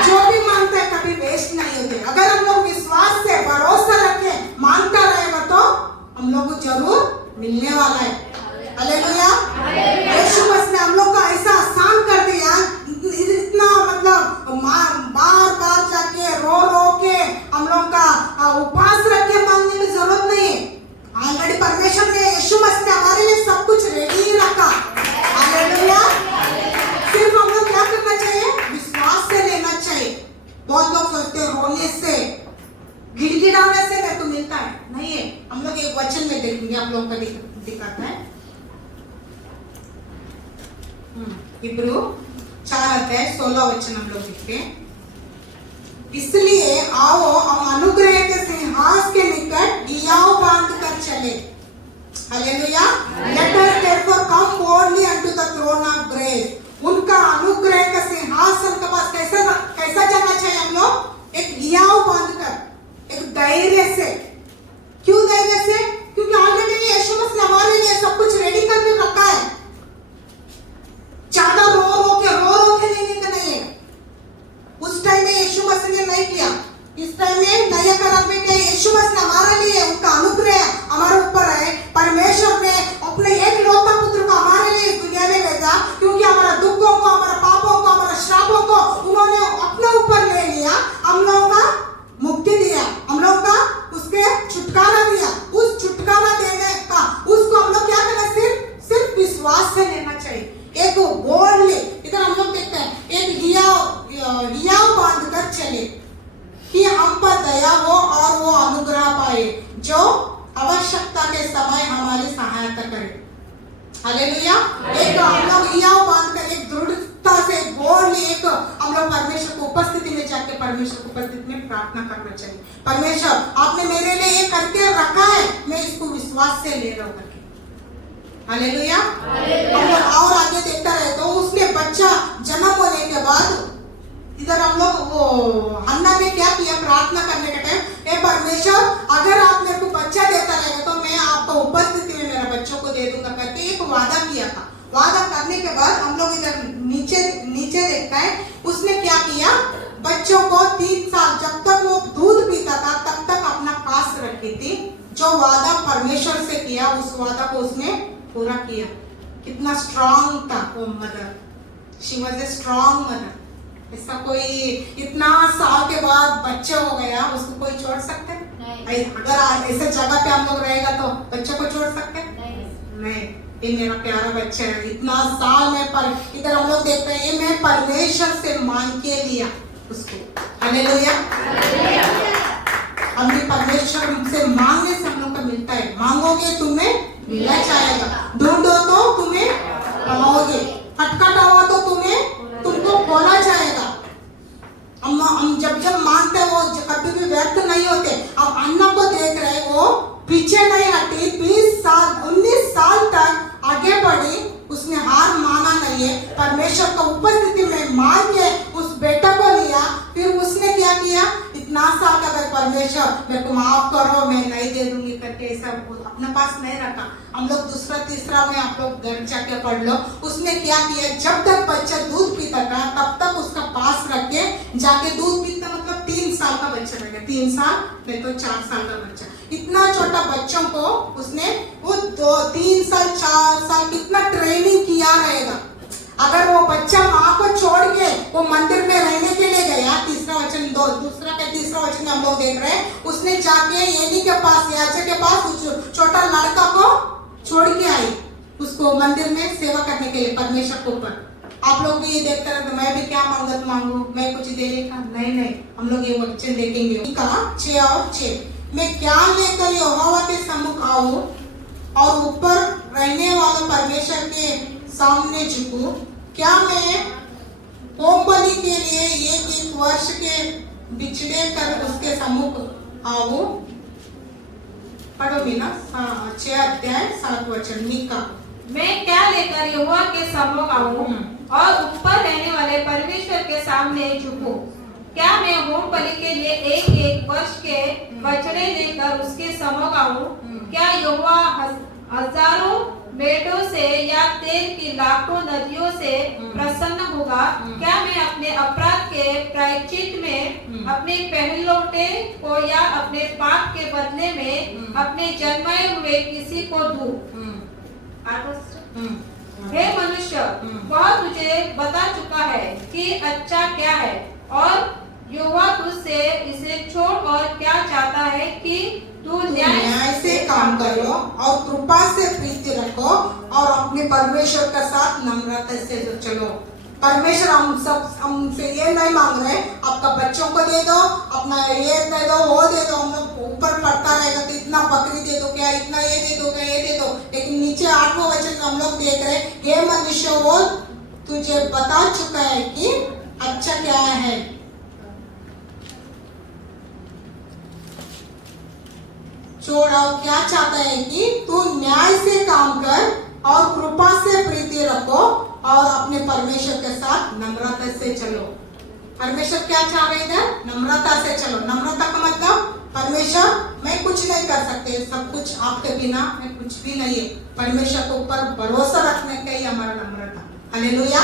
जो भी मांगता है कभी वेस्ट नहीं होते। अगर हम लोग विश्वास से भरोसा रखे मांगता रहेगा तो हम लोग को जरूर मिलने वाला है। हालेलुया। यीशु मसीह ने हम लोग को ऐसा आसान कर दिया, इतना मतलब बार जाके रो के हम लोग का उपवास रख के मांगने की जरूरत नहीं है। ऑलरेडी परमेश्वर ने, यीशु मसीह ने हमारे लिए सब कुछ रेडी रखा। हालेलुया। सिर्फ हम लोग क्या करना चाहिए, विश्वास से लेना चाहिए। बहुत लोग सोचते हैं रोने से, गिड़गिड़ाने से मेरे को मिलता है, नहीं है। हम लोग एक वचन में देखेंगे, आप लोगों को दिखाता है, इब्रू 4:16 वचन हम लोग देखते हैं। इसलिए आओ हम अनुग्रह के सिंहासन के निकट हियाव बांध कर चले। Hallelujah. Let us therefore come boldly unto the throne of grace। उनका अनुग्रह का सिंहासन के पास कैसा जाना चाहिए हम लोग, एक हियाव बांध कर, एक धैर्य से। क्यों धैर्य से? क्योंकि ऑलरेडी यीशु मसीह हमारे लिए सब कुछ रेडी करके रखा है। ज्यादा रो के लेने का नहीं है। उस टाइम में यीशु मसीह ने नहीं किया, इस टाइम में नया करार में क्या, यीशु मसीह हमारे लिए उनका अनुग्रह हमारे ऊपर है। परमेश्वर ने अपने एक विश्वास से लेना चाहिए। एक बोल्डली, इधर हम लोग देखते हैं एक हियाव बांध कर चले कि हम पर दया हो और वो अनुग्रह पाए जो आवश्यकता के समय हमारी सहायता करे। हालेलुया। एक हम लोग हियाव बांध कर एक दृढ़ता से बोल्डली एक हम लोग परमेश्वर को उपस्थिति में जाके परमेश्वर को उपस्थिति में प्रार्थना करना चाहिए। परमेश्वर आपने मेरे लिए ये करके रखा है, मैं इसको विश्वास से ले रहा हूँ करके। हालेलुया। हम लोग और आगे देखता रहे तो उसने बच्चा जन्म होने के बाद इधर हम लोग वो हन्ना ने क्या किया, प्रार्थना करने के टाइम, हे परमेश्वर अगर आप मेरे को बच्चा देता रहेगा तो मैं आपको उपस्थिति में मेरा बच्चों को दे दूंगा करके एक वादा किया था। वादा करने के बाद हम लोग इधर नीचे देखता है उसने क्या किया, बच्चों को 3 साल जब तक वो दूध पीता था तब तक अपना पास रखी थी। जो वादा परमेश्वर से किया उस वादा को उसने पूरा किया। कितना स्ट्रांग था वो mother, she was a strong mother. ऐसा कोई इतना साल के बाद बच्चे हो गया उसको कोई छोड़ सकते नहीं। अगर ऐसे जगह पे हम लोग रहेगा तो बच्चों को छोड़ सकते नहीं। ये मेरा प्यारा बच्चा है, इतना साल में पर इधर हम लोग देखते हैं ये मैं परमेश्वर से मांग के लिया उसको। हालेलुया। हम भी परमेश्वर से मांगने से हम लोग को मिलता है। मांगोगे तुम्हें मिला जाएगा, ढूंढो तो तुम्हें पाओगे, खटखटाओ तो तुमको खोला जाएगा। हम जब मांगते हैं वो कभी भी व्यर्थ नहीं होते। अब अन्ना को देख रहे वो पीछे नहीं हटी, 19 साल तक आगे बढ़ी, उसने हार माना नहीं है। परमेश्वर को उपस्थिति में मांग के उस बेटा को लिया। फिर उसने क्या किया, इतना साल अगर परमेश्वर मेरे को माफ करो मैं नहीं दे दूंगी करके ऐसा अपने पास नहीं रखा। हम लोग दूसरा तीसरा में आप लोग घर जाके पढ़ लो। उसने क्या किया, जब तक बच्चा दूध पीता था तब तक उसका पास रख के जाके दूध पीता, मतलब 3 साल का बच्चा रहेगा, 3 साल नहीं तो 4 साल का बच्चा। इतना छोटा बच्चों को उसने वो 3 साल 4 साल कितना ट्रेनिंग किया रहेगा। अगर वो बच्चा माँ को छोड़ के वो मंदिर में रहने के लिए गया, तीसरा वचन हम लोग देख रहे हैं, उसने जाके एली के पास याजक के पास उस छोटा लड़का को छोड़ के आई उसको मंदिर में सेवा करने के लिए परमेश्वर के ऊपर। आप लोग भी ये देखते रहते मैं भी क्या मांगत मांगू, मैं कुछ देने का नहीं। हम लोग ये वचन देखेंगे कहा 6 और 6, मैं क्या लेकर यहोवा के सम्मुख आऊं और ऊपर रहने वाले परमेश्वर के सामने झुकूं? क्या मैं होम बलि के लिए 1 वर्ष के बिछड़े कर उसके सम्मुख आऊं? पढ़ो भी ना 6 अध्याय 7 वचन। मीका, मैं क्या लेकर यहोवा के सम्मुख आऊं और ऊपर रहने वाले परमेश्वर के सामने झुकूं? क्या मैं होम बलि के लिए 1 वर्ष के बछड़े लेकर उसके सम्मुख आऊं? क्या यहोवा हजारों मेढ़ों से या तेल की लाखों नदियों से प्रसन्न होगा? क्या मैं अपने अपराध के प्रायश्चित में अपने पहलौठे को या अपने पाप के बदले में अपने जन्माए हुए किसी को दूं? हे मनुष्य, वह तुझे बता चुका है कि अच्छा क्या है और यहोवा तुझसे इसे छोड़ और क्या चाहता है कि तू न्याय से काम करो और कृपा से प्रीति रखो और अपने परमेश्वर के साथ नम्रता से चलो। परमेश्वर हमसे ये नहीं मांग रहे आपका बच्चों को दे दो, अपना ये दे दो, वो दे दो। हम लोग ऊपर पढ़ता रहेगा तो इतना बकरी दे दो क्या, इतना ये दे दो क्या, ये दे दो। लेकिन नीचे 8वां वचन हम लोग देख रहे ये मनुष्य वो तुझे बता चुका है कि अच्छा क्या है। छोड़ा क्या चाहता है कि तू न्याय से काम कर और कृपा से प्रीति रखो और अपने परमेश्वर के साथ नम्रता से चलो। परमेश्वर क्या चाह रहे थे, नम्रता से चलो। नम्रता का मतलब परमेश्वर मैं कुछ नहीं कर सकते, सब कुछ आपके बिना मैं कुछ भी नहीं है। परमेश्वर के ऊपर भरोसा रखने का ही हमारा नम्रता। हालेलुया।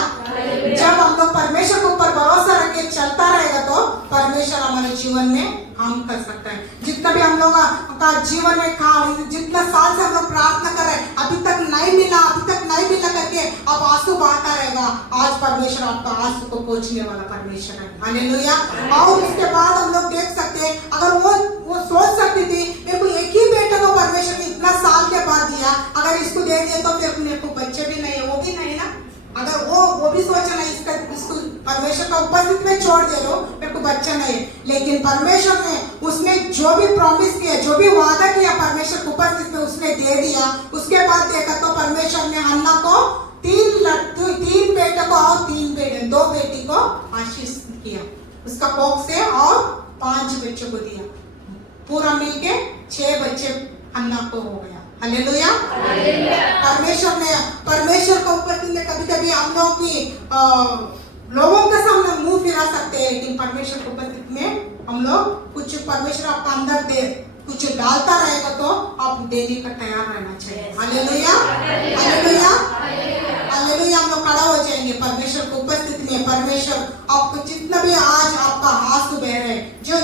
जब हम लोग परमेश्वर के ऊपर भरोसा रख के चलता रहेगा तो परमेश्वर हमारे जीवन में काम कर सकता है। जितना भी हम लोग का जीवन में जितना साल से हम लोग प्रार्थना कर रहे हैं अभी तक नहीं मिला करके अब आंसू बहाता रहेगा, आज परमेश्वर आपका आंसू को पोंछने वाला परमेश्वर है। हालेलुया। और उसके बाद हम लोग देख सकते हैं अगर वो सोच सकती थी मेरे को एक ही बेटे को परमेश्वर ने इतना साल के बाद दिया, अगर इसको दे दिए तो फिर मेरे को बच्चे भी नहीं है, वो भी नहीं ना। अगर वो भी सोचना इसको परमेश्वर का उपस्थिति में छोड़ दे लो, मेरे को बच्चा नहीं। लेकिन परमेश्वर ने उसने जो भी प्रॉमिस किया, जो भी वादा किया परमेश्वर की उपस्थिति में उसने दे दिया। उसके बाद देखा तो परमेश्वर ने हन्ना को 3 बेटे को और 2 बेटी को आशीष किया उसका कोख से, और 5 बच्चों को दिया। पूरा मिलके 6 बच्चे हन्ना को हो गया। हालेलुया। परमेश्वर का उपस्थिति में कभी कभी हम लोग भी लोगों के सामने मुंह फिरा सकते हैं, लेकिन परमेश्वर की उपस्थिति में हम लोग कुछ परमेश्वर आपका अंदर दे कुछ डालता रहेगा तो आप देने का तैयार रहना चाहिए। Hallelujah, hallelujah, hallelujah. हम लोग खड़ा हो जाएंगे परमेश्वर की उपस्थिति में। परमेश्वर आपको जितना भी आज आपका आंसू बह रहे, जो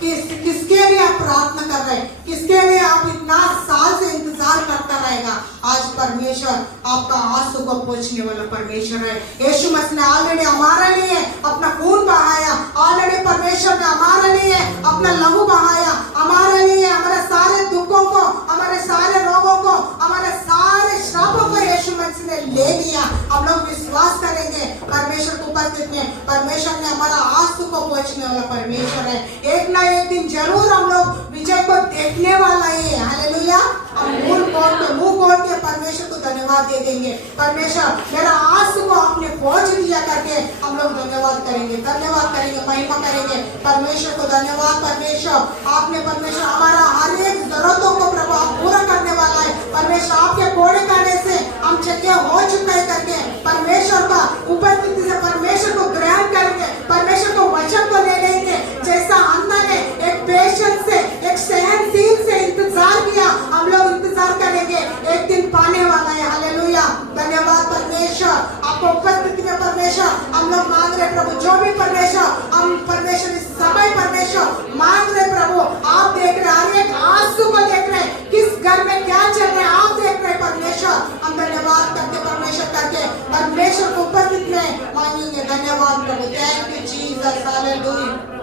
किसके लिए आप प्रार्थना कर रहे, किसके लिए आप इतना साल से इंतजार करता रहेगा, आज परमेश्वर आपका आंसू को पोंछने वाला परमेश्वर है। यीशु मसीह ने ऑलरेडी हमारे लिए अपना खून बहाया, ऑलरेडी परमेश्वर ने हमारे लिए अपना लहू बहाया, हमारे लिए हमारे सारे दुखों को, हमारे सारे रोगों को, हमारे सारे श्रापों को यीशु मसीह ने ले लिया। हम लोग विश्वास करेंगे परमेश्वर के उपस्थिति में। परमेश्वर ने हमारा आंसू को पोंछने वाला परमेश्वर है। एक ना एक दिन जरूर हम लोग विजय को देखने वाला है। हालेलुया। हम मुंह खोल के परमेश्वर को धन्यवाद दे देंगे। परमेश्वर मेरा आंसू को आपने पोंछ दिया करके हम लोग धन्यवाद करेंगे, महिमा करेंगे। परमेश्वर को धन्यवाद। परमेश्वर आपने परमेश्वर हमारा हर एक जरूरतों को प्रभु पूरा करने वाला है। परमेश्वर आपके कोड़े करने से हम चक्के हो चुके हैं करके परमेश्वर का उपस्थिति से परमेश्वर को ग्रहण करेंगे, परमेश्वर को वचन को ले लेंगे। जैसा हन्ना ने एक पेशेंस से, एक सहनशील से इंतजार किया, हम लोग इंतजार करेंगे, एक दिन पाने वाला है। हालेलुया। धन्यवाद परमेश्वर। आपको उपस्थिति में परमेश्वर हम लोग मांग रहे प्रभु, जो भी परमेश्वर हम परमेश्वर इस समय परमेश्वर मांग रहे प्रभु, आप देख रहे, हर एक आंसू को देख रहे, किस घर में क्या चल रहा है आप देख रहे परमेश्वर। हम धन्यवाद करके परमेश्वर करके परमेश्वर को उपस्थिति में मांगेंगे। धन्यवाद प्रभु। Thank you Jesus. हालेलुया।